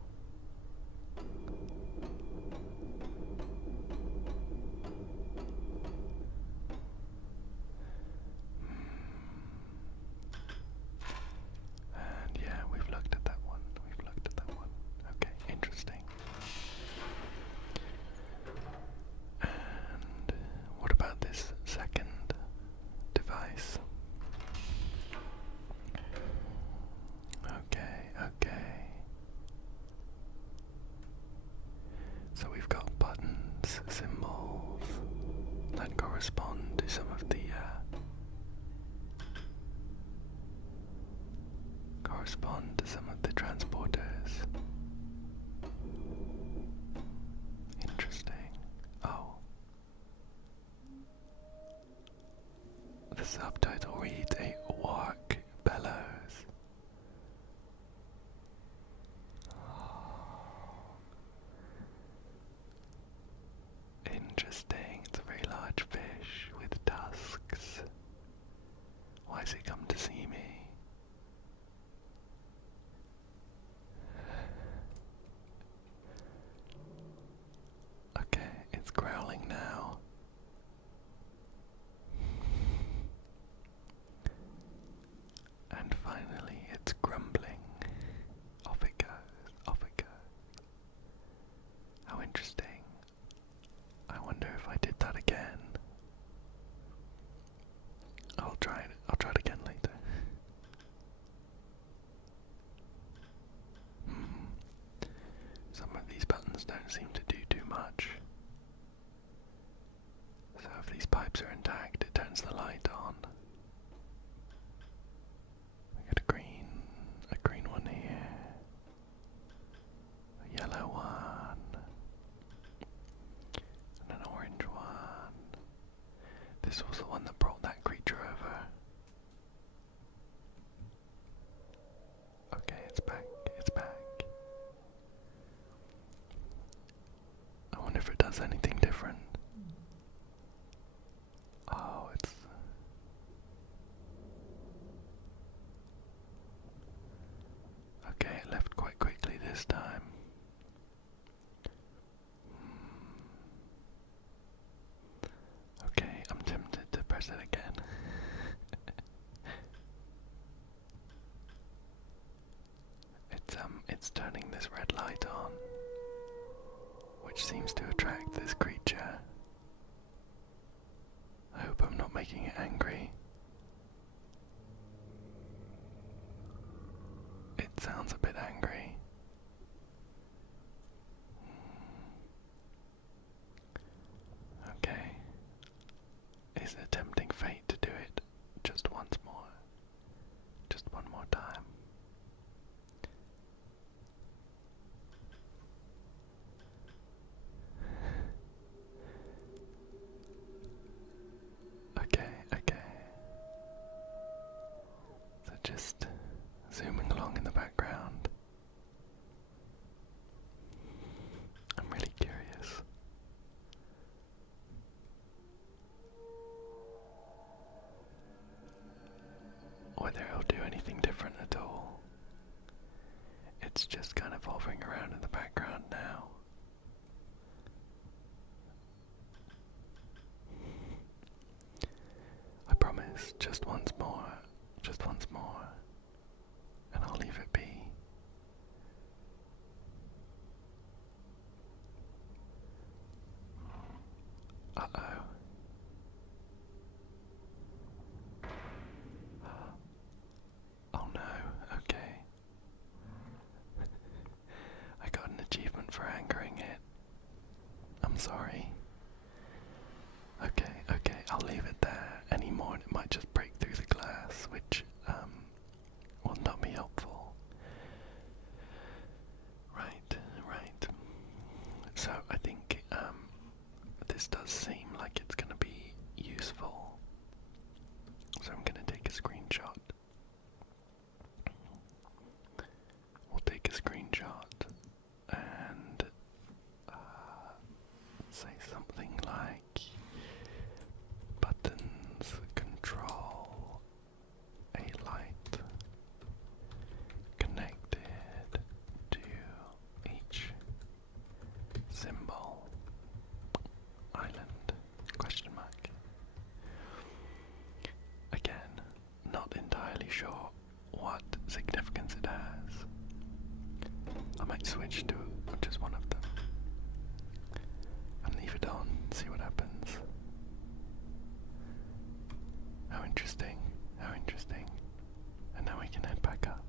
correspond to some of the transporters. Interesting. Oh. The subtitle reads a wark bellows. Interesting. It's a very large fish with tusks. Why has it come to see me? Okay, it's growling now. And finally, it's grumbling. Off it goes, off it goes. How interesting. I wonder if I did that again. I'll try it again later. Some of these buttons don't seem to do too much. So if these pipes are intact, it turns the light on. I got a green one here, a yellow one, and an orange one. This was the one that brought that creature over. Okay, it's back, it's back. I wonder if it does anything different. Oh, it's... Okay, it left quite quickly this time. Okay, I'm tempted to press it again. It's turning this red light on, which seems to attract this creature. I hope I'm not making it angry. It sounds a bit angry. Okay. Is it tempting fate to do it just once more? Just one more time. Okay. So just zooming along in the background. I'm really curious. Whether it'll do anything different at all. It's just kind of hovering around in the background now. I promise, just once more, and I'll leave it be. Uh-oh. Oh no, okay. I got an achievement for anchoring it. I'm sorry. Okay, I'll leave it there. Any more and it might just break through the glass, which will not be helpful. Right. So I think this does seem like it's gonna be useful. So I'm gonna take a screenshot. We'll take a screenshot and say something like buttons control a light connected to each symbol island question mark. Again, not entirely sure what significance it has. I might switch to just one of them and leave it on, see what happens. How interesting. And now we can head back up.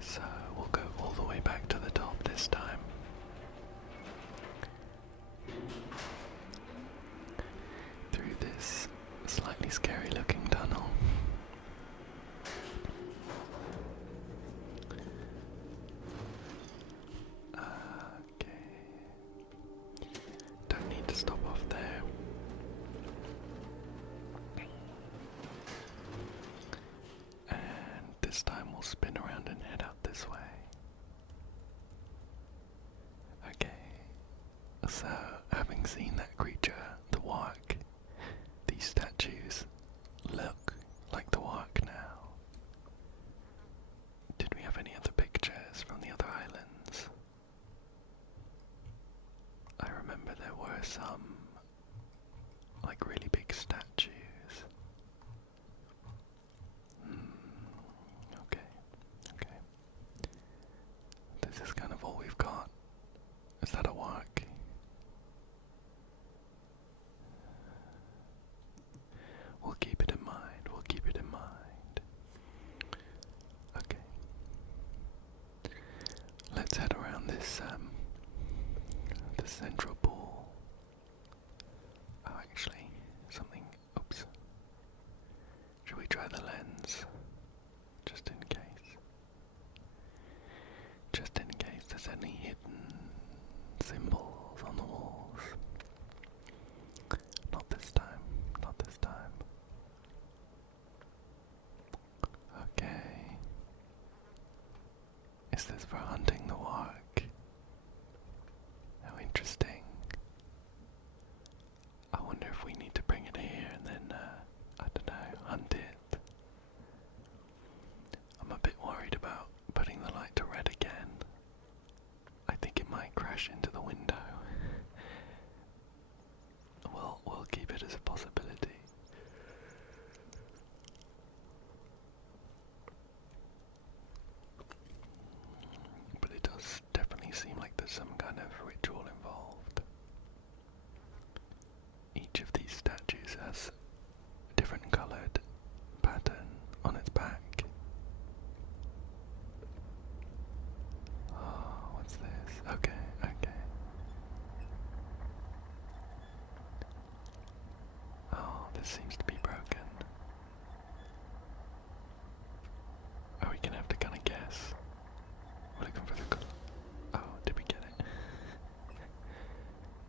So we'll go all the way back to the top this time. Through this scary looking tunnel. Okay. Don't need to stop off there. And this time we'll spin around and head out this way. Okay. So, having seen that creature, the warg, these statues look like the warg now. Did we have any other pictures from the other islands? I remember there were some, like, really big statues. Okay, okay. This is kind of all we've got. Is that a warg? We'll keep it in mind, we'll keep it in mind. Okay. Let's head around this, the central pool. Oh, actually, something, oops. Should we try the lens? Just in case. Just in case there's any hidden symbols on the walls. Not this time, not this time. Okay. Is this for hunting the warg? How interesting. I wonder if we need to bring it here and then, I don't know, hunt it. I'm a bit worried about putting the light to red again. I think it might crash into the window. We'll keep it as a possibility. But it does definitely seem like there's some kind of ritual involved. Each of these statues has a different coloured pattern on its back. Oh, what's this? Okay, okay. Oh, this seems to be broken. Are we gonna have to kind of guess? We're looking for the colour. Oh, did we get it?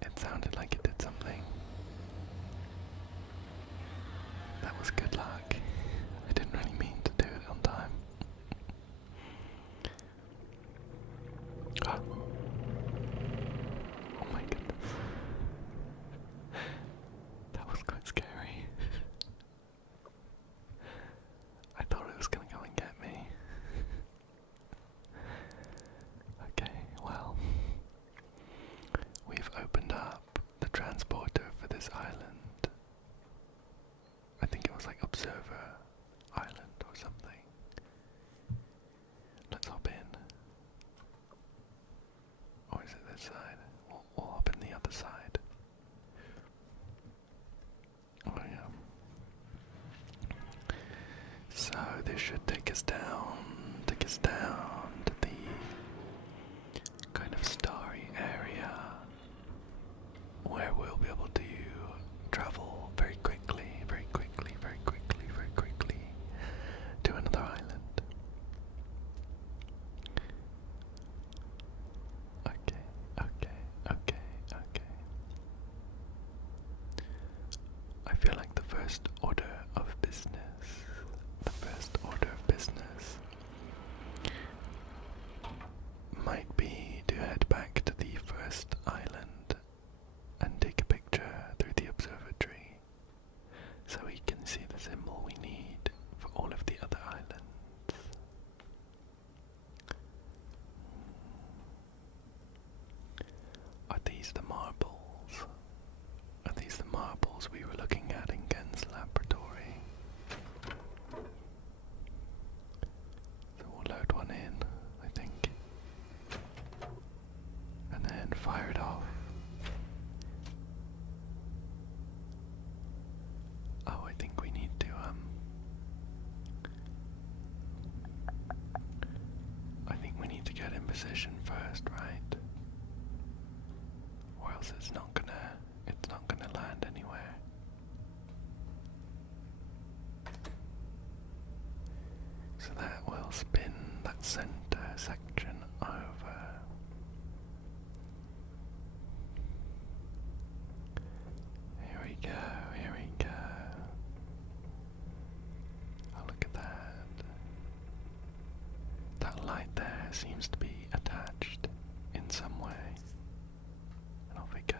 It sounded like it did something. That was good luck. I didn't really mean to do it on time. Oh. Oh my goodness. That was quite scary. I thought it was gonna come and get me. Okay, well, we've opened up the transporter for this island. I think it was like Observer Island or something. Let's hop in. Or is it this side? We'll hop in the other side. Oh yeah. So this should take us down to the kind of starry area where we'll be able to travel very quickly to another island. Okay. I feel like the first order of business might be to head back to the first island and take a picture through the observatory so we can see the symbol we need for all of the other islands. Are these the marbles? Are these the marbles we were looking at in Ken's laboratory? So we'll load one in, I think, and then fire it off. Oh, I think we need to, I think we need to get in position first, right? Or else it's not gonna land anywhere. wire seems to be attached in some way. And off it goes.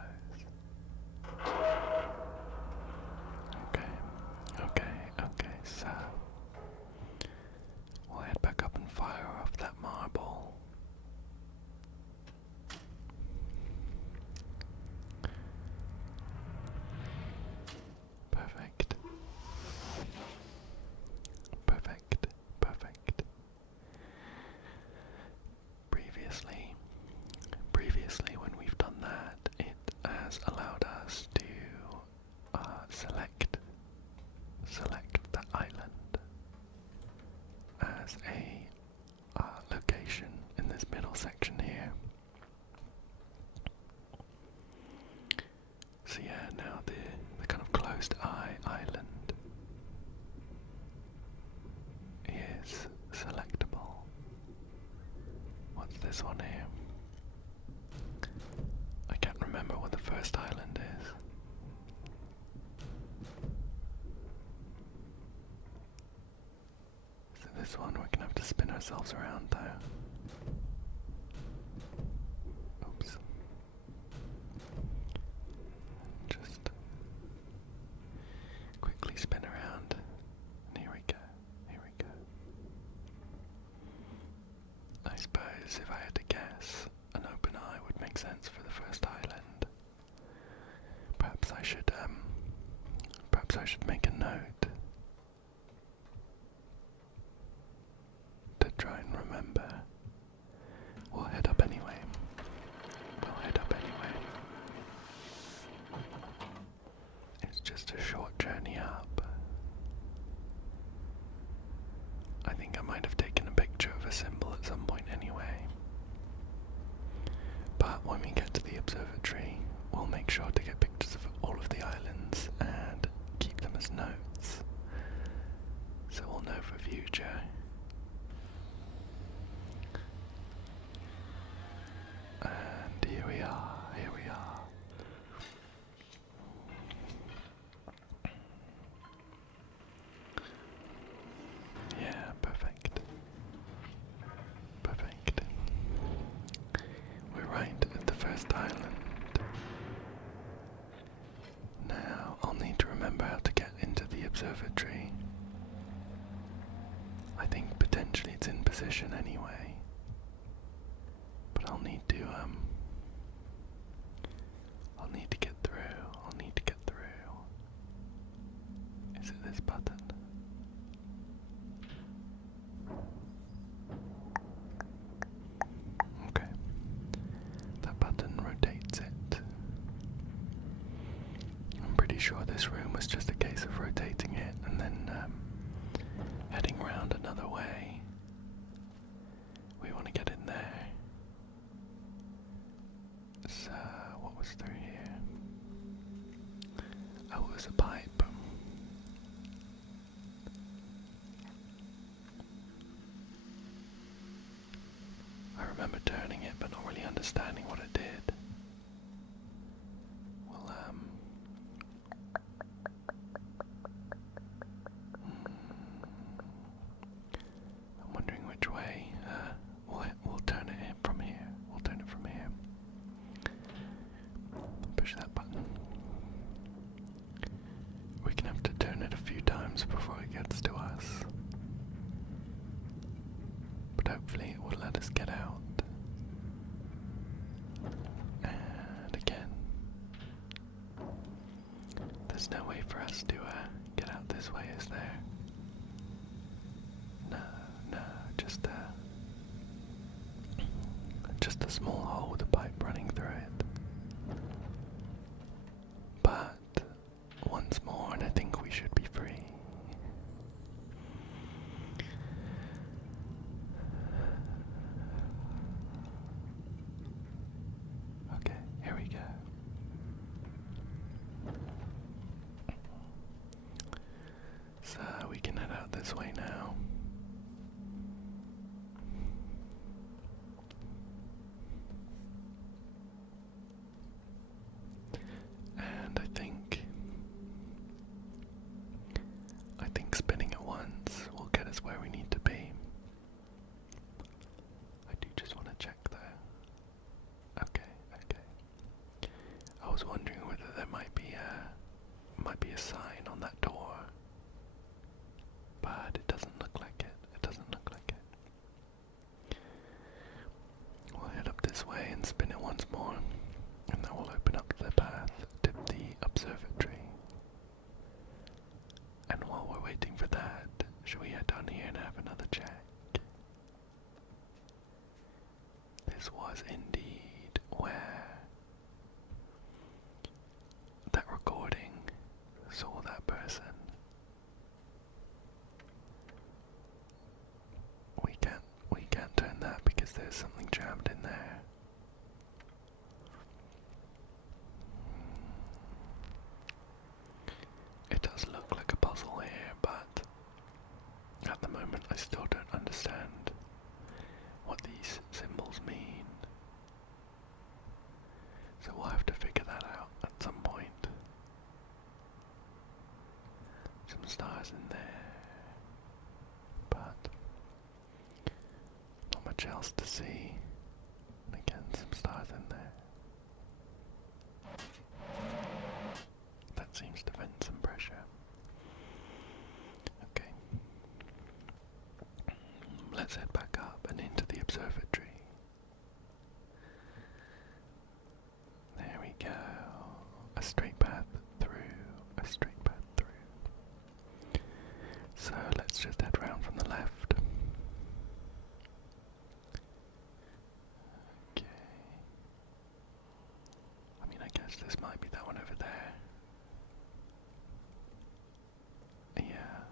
Okay, so we'll head back up and fire off that marble. Perfect. Previously when we've done that, it has allowed us to select the island as a location in this middle section here. So yeah, now the kind of closed eye island is selectable. What's this one here? I can't remember what the first island is. So this one we're gonna have to spin ourselves around though. Oops. Just quickly spin around. And here we go. I suppose if I had to guess, an open eye would make sense for the first island. Perhaps I should make a note to try and remember. We'll head up anyway. It's just a short journey up. I think I might have taken a picture of a symbol at some point anyway. But when we get to the observatory, we'll make sure to get pictures of all of the islands and keep them as notes, so we'll know for future. And here we are. Yeah, perfect. We're right at the first island. Now, I'll need to remember how to get into the observatory. I think potentially it's in position anyway. But I'll need to get through. Is it this button? Okay. That button rotates it. I'm pretty sure this room was just a case of rotating it and then heading round another way. We want to get in there. So, what was through here? Oh, it was a pipe. I remember turning it, but not really understanding what it did. Well, I'm wondering which way. We'll turn it from here. Push that button. We're gonna have to turn it a few times before it gets to us. But hopefully it will let us get out. And again, there's no way for us to get out this way, is there? No, just a small hole with a pipe running through it. But once more, and I think we should be free. Okay, here we go. So we can head out this way now. And I think spinning it once will get us where we need to be. I do on that door. But it doesn't look like it. It doesn't look like it. We'll head up this way and spin it once more, and that will open up the path to the observatory. And while we're waiting for that, should we head down here and have another check? This was indeed where that recording saw that person. We can't turn that because there's something jammed in there. It does look like a puzzle here, but at the moment I still don't understand what these symbols mean. So we'll have to figure that out at some point. Some stars in there, but not much else to see. And again, some stars in there. That seems to vent some pressure. Okay. Let's head back up and into the observatory. There we go. A straight path through. A straight path through. So let's just head round from the left. Okay. I mean, I guess this might be that one over there. Yeah.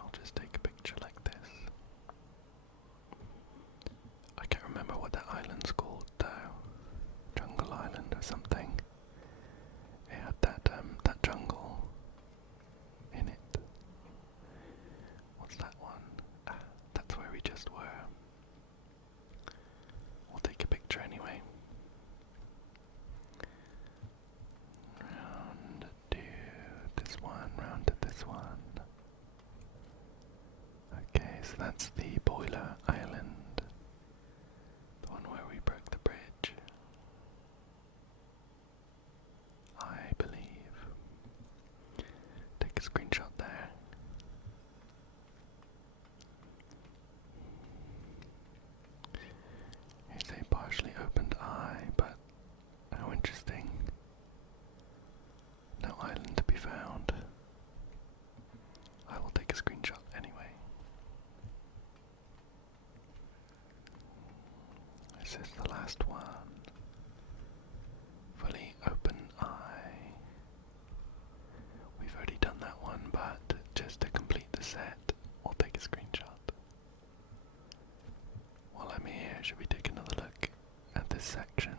I'll just take a picture like this. I can't remember what that island's called though. Jungle Island or something. It had that jungle in it. What's that one? Ah, that's where we just were. We'll take a picture anyway. Round to this one, round to this one. Okay, so that's the Boiler Island. The one where we broke the bridge. I believe. Take a screenshot there. Here's a partially opened eye, but how interesting. No island to be found. I will take a screenshot anyway. This is the last one. Fully open eye. We've already done that one, but just to complete the set, we'll take a screenshot. While I'm here, should we take another look at this section?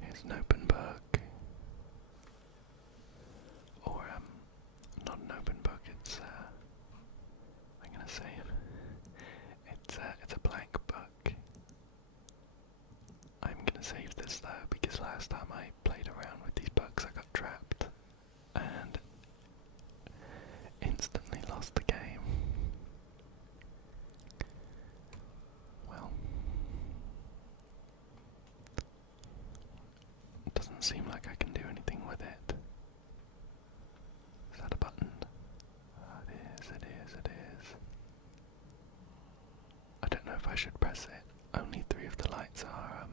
Here's an open book. Or, not an open book, it's, I'm gonna say, it's a blank book. I'm gonna save this though, because last time I played around with these books I got trapped, and instantly lost the game. Well, it doesn't seem like I can do anything with it. Is that a button? It is, it is, it is. I don't know if I should press it. Only 3 of the lights are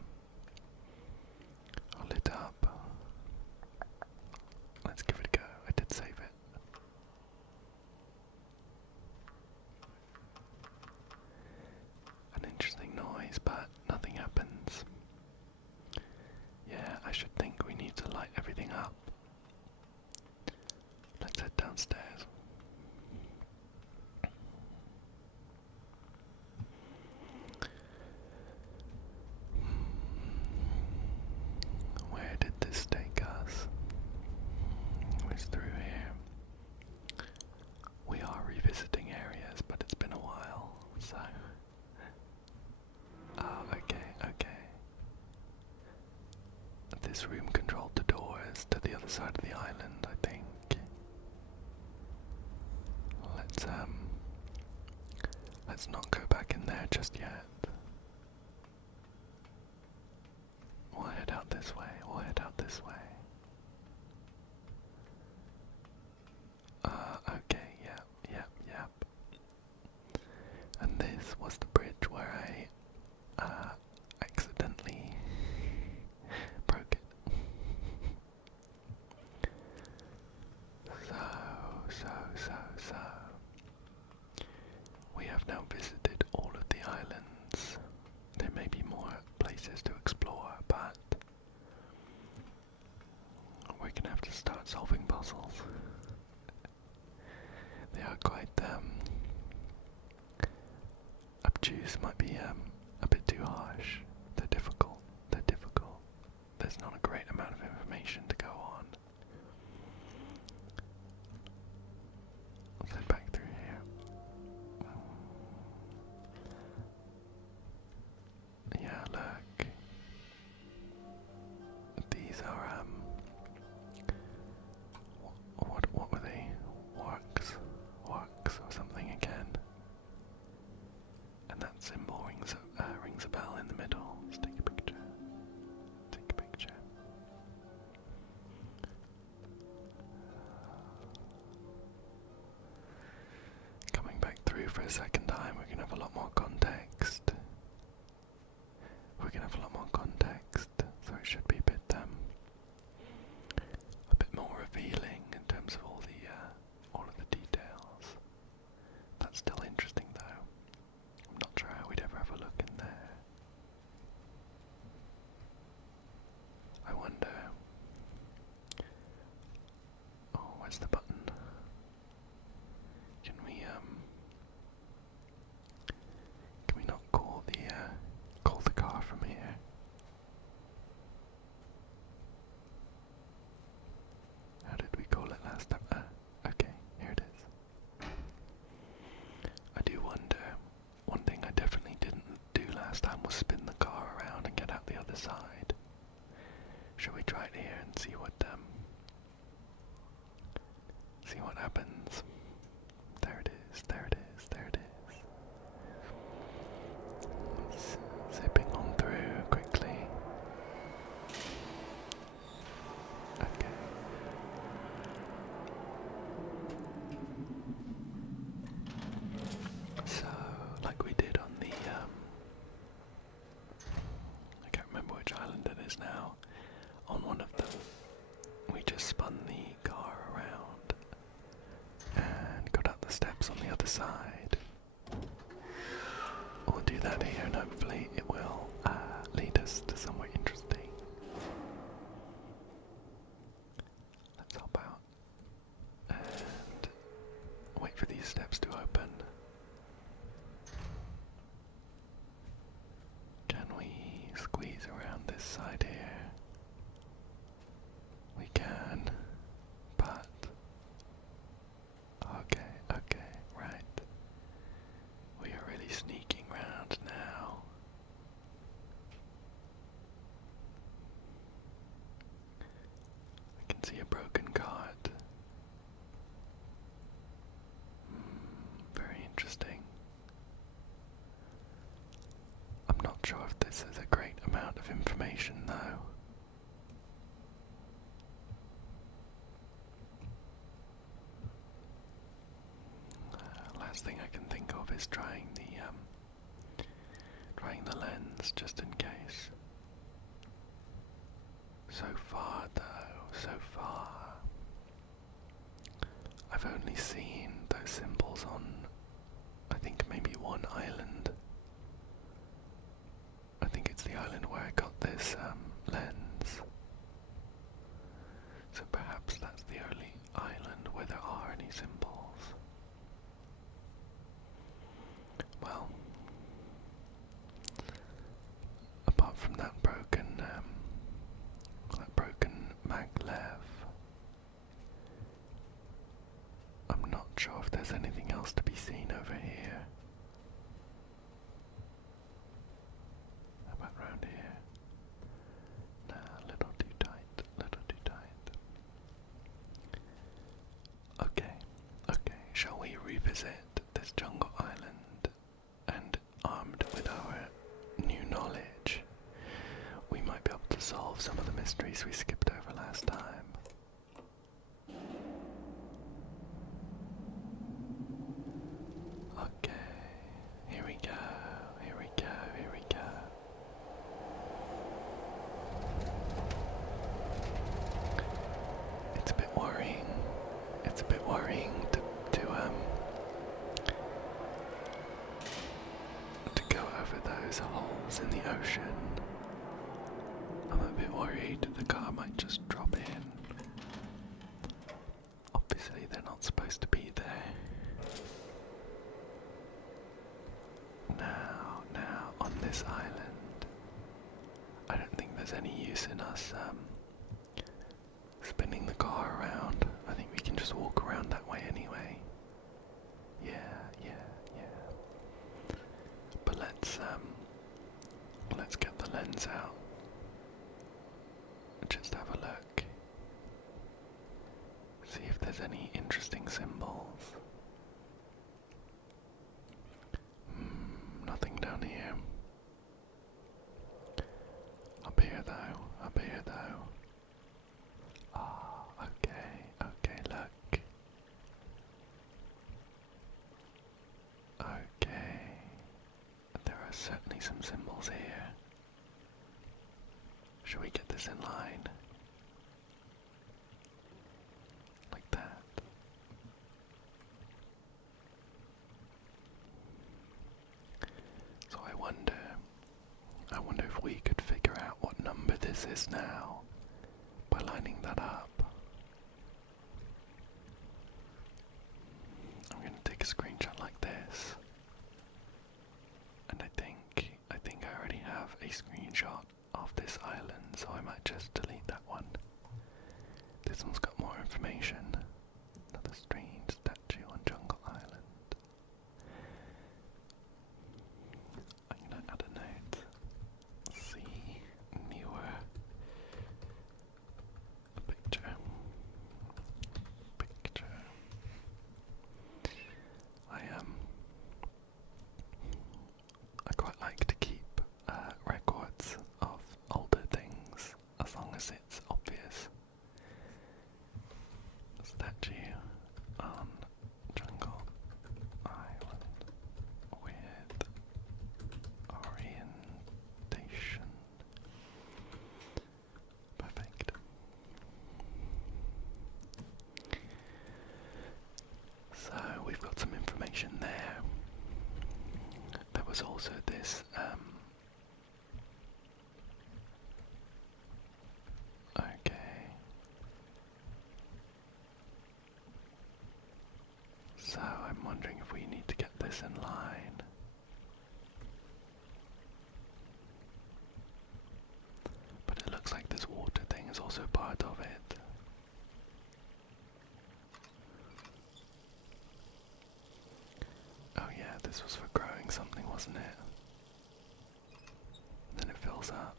lit up. Let's give it a go. I did save it. An interesting noise, but nothing happens. Yeah, I should think we need to light everything up. Let's head downstairs. Where did this take us? It's through here. We are revisiting areas, but it's been a while, so... Oh, okay, okay. This room controlled the doors to the other side of the island, I think. Let's not go back in there just yet. we'll spin the car around and get out the other side. Shall we try it here and see what happens? There it is, there it is, there it is. Zipping on through quickly. Okay. So, like we did on the, I can't remember which island it is now. On one of them, we just spun the car around and got up the steps on the other side. We'll do that here and hopefully it will lead us to somewhere interesting. Let's hop out and wait for these steps to open. Can we squeeze around this side here? We can, but okay, right. We are really sneaking round now. I can see a broken cart. Very interesting. I'm not sure if this is a great amount of information though. Last thing I can think of is trying the lens just in case. So far though, so far, I've only seen those symbols on, I think maybe one island. I think it's the island where I got this lens. So perhaps that's the only island where there are any symbols. Well, apart from that broken maglev, I'm not sure if there's anything else to be seen over here. How about round here? Nah, a little too tight, little too tight. Okay, shall we revisit this jungle island? And armed with our new knowledge, we might be able to solve some of the mysteries we skipped over last time. Okay, here we go, here we go, here we go. It's a bit worrying. It's a bit worrying to go over those holes in the ocean. I'm a bit worried the car might just drop in. Obviously they're not supposed to be there. Now, on this island, I don't think there's any use in us spinning the car around. I think we can just walk around that way anyway. Yeah. But let's get the lens out. Just have a look. See if there's any interesting symbols. Nothing down here. Up here though. Ah, okay, look. Okay. There are certainly some symbols here. Should we get this in line? Like that. So I wonder if we could figure out what number this is now by lining that up. I'm going to take a screenshot like this. And I think I already have a screenshot of this island, so I might just delete that one. This one's got more information. Another strange statue on Jungle Island. I'm gonna add a note. wondering if we need to get this in line. But it looks like this water thing is also part of it. Oh yeah, this was for growing something, wasn't it? Then it fills up.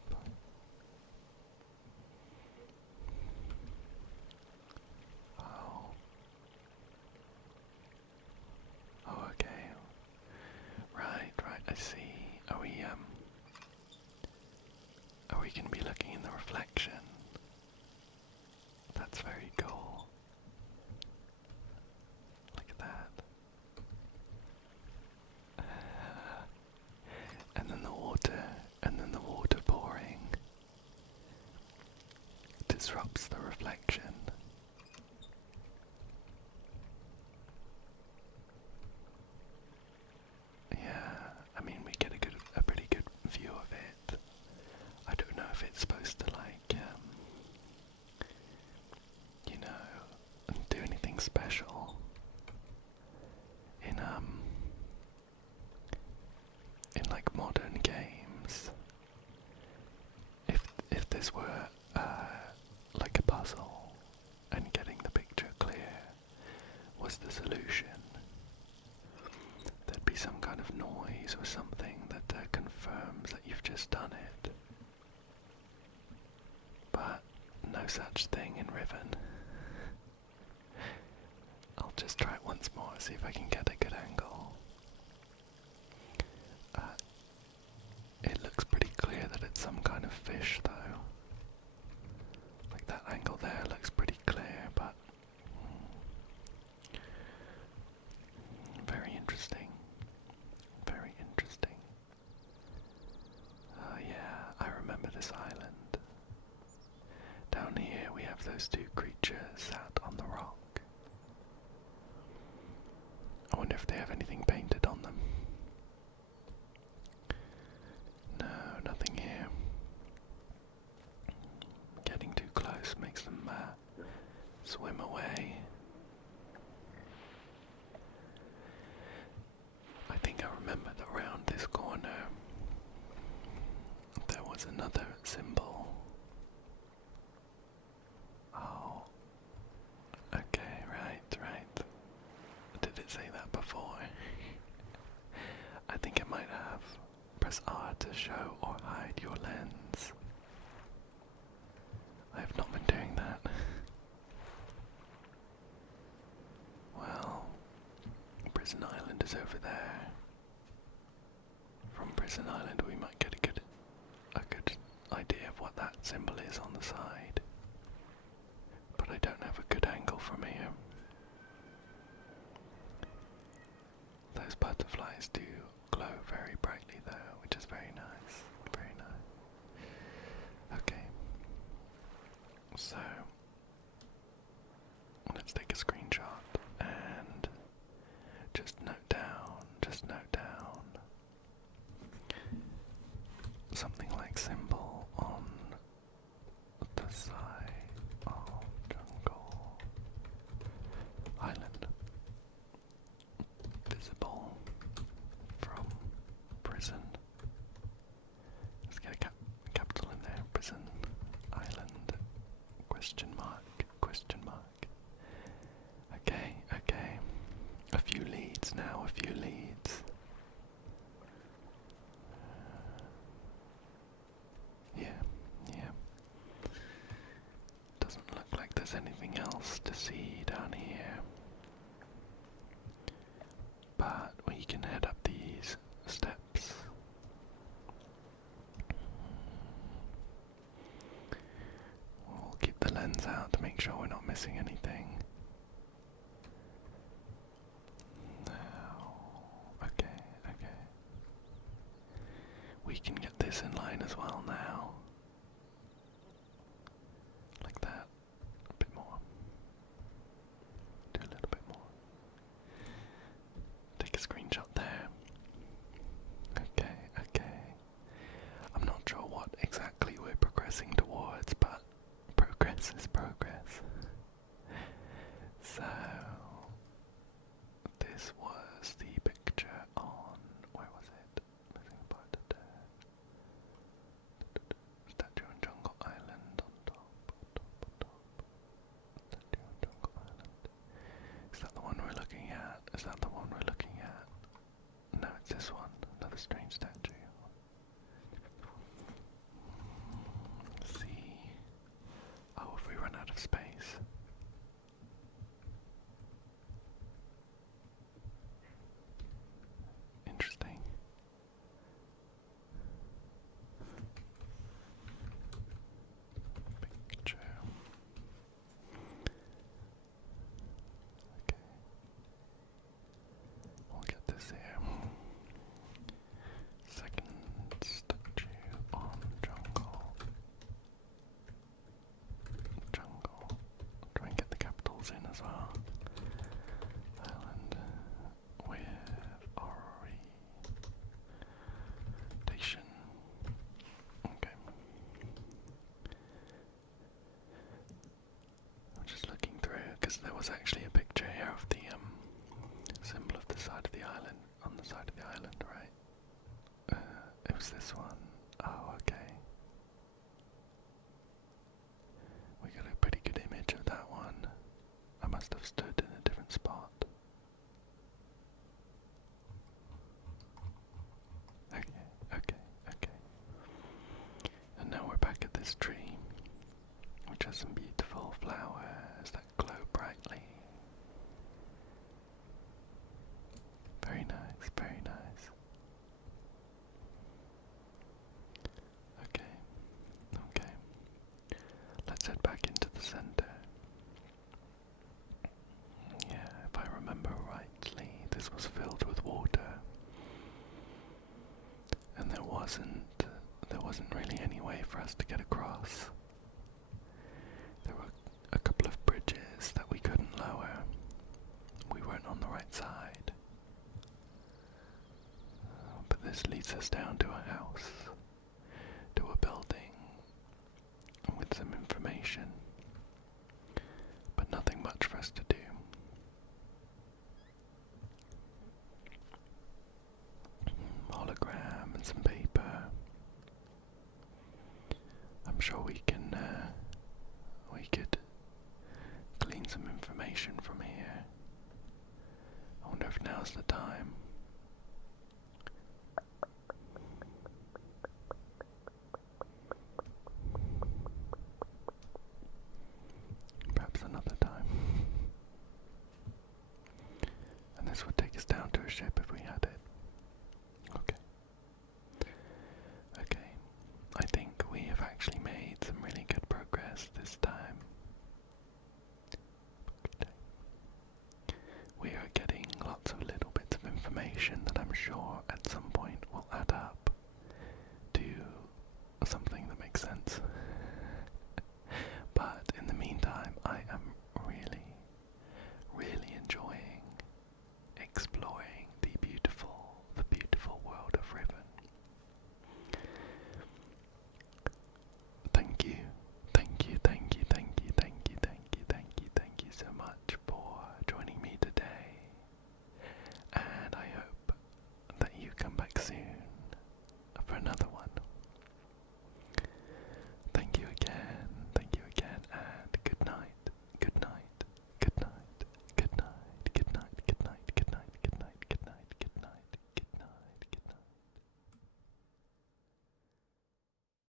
Oh. Oh, okay. Right, I see. Are we gonna be looking in the reflection? That's very cool. Look at that. And then the water pouring disrupts the reflection. Yeah, I mean we get a pretty good view of it. I don't know if it's supposed to do anything special in like modern games. If this were like a puzzle and getting the picture clear was the solution, there'd be some kind of noise or something that confirms that you've just done it. But no such thing in Riven. I'll just try it once more, see if I can get a good angle. It looks pretty clear that it's some kind of fish though. Like that angle there looks pretty clear, but very interesting. Very interesting. Yeah, I remember this island. Down here we have those two creatures sat on the rock. I wonder if they have anything painted on them. No, nothing here. Getting too close makes them swim away. I think I remember that around this corner there was another symbol. Oh. Okay, right. Did it say that before? I think it might have. Press R to show or hide your lens. I have not been doing that. Well, Prison Island is over there. From Prison Island we might get a good idea of what that symbol is on the side. But I don't have a good angle from here. Those butterflies do glow very brightly though, which is very nice. Very nice. Okay. So let's take a screenshot and just note down something like symbol on the side of jungle island. Visible from prison. Let's get a capital in there. Prison island. Question mark. Okay. A few leads now, a few leads. Yeah. Doesn't look like there's anything else to see down here. But we can head up these steps. We'll keep the lens out to make sure we're not missing anything. Now, okay. We can get this in line as well now. Like that. A bit more. Do a little bit more. Take a screenshot there. Okay. I'm not sure what exactly we're progressing towards, but progress is progress. strange statue. Let's see. Oh, have we run out of space? Interesting. Picture. Okay. We'll get this here. Second statue on jungle. Jungle. Try and get the capitals in as well. Island with orientation. Okay. I'm just looking through because there was actually a picture here of the symbol of the side of the island, on the side of the island, right? It was this one. Oh, okay. We got a pretty good image of that one. I must have stood in a different spot. Okay. And now we're back at this tree, which has some beautiful flowers that glow brightly. Very nice, very nice. Okay. Let's head back into the center. Yeah, if I remember rightly, this was filled with water. And there wasn't really any way for us to get across. There were a couple of bridges that we couldn't lower. We weren't on the right side. But this leads us down to a house, to a building, with some information, but nothing much for us to do. Hologram and some paper. I'm sure we could glean some information from here. I wonder if now's the time. Perhaps another time. And this would take us down to a ship if we had it. Okay. I think we have actually made some really good progress this time. We are getting lots of little bits of information that I'm sure at some point will add up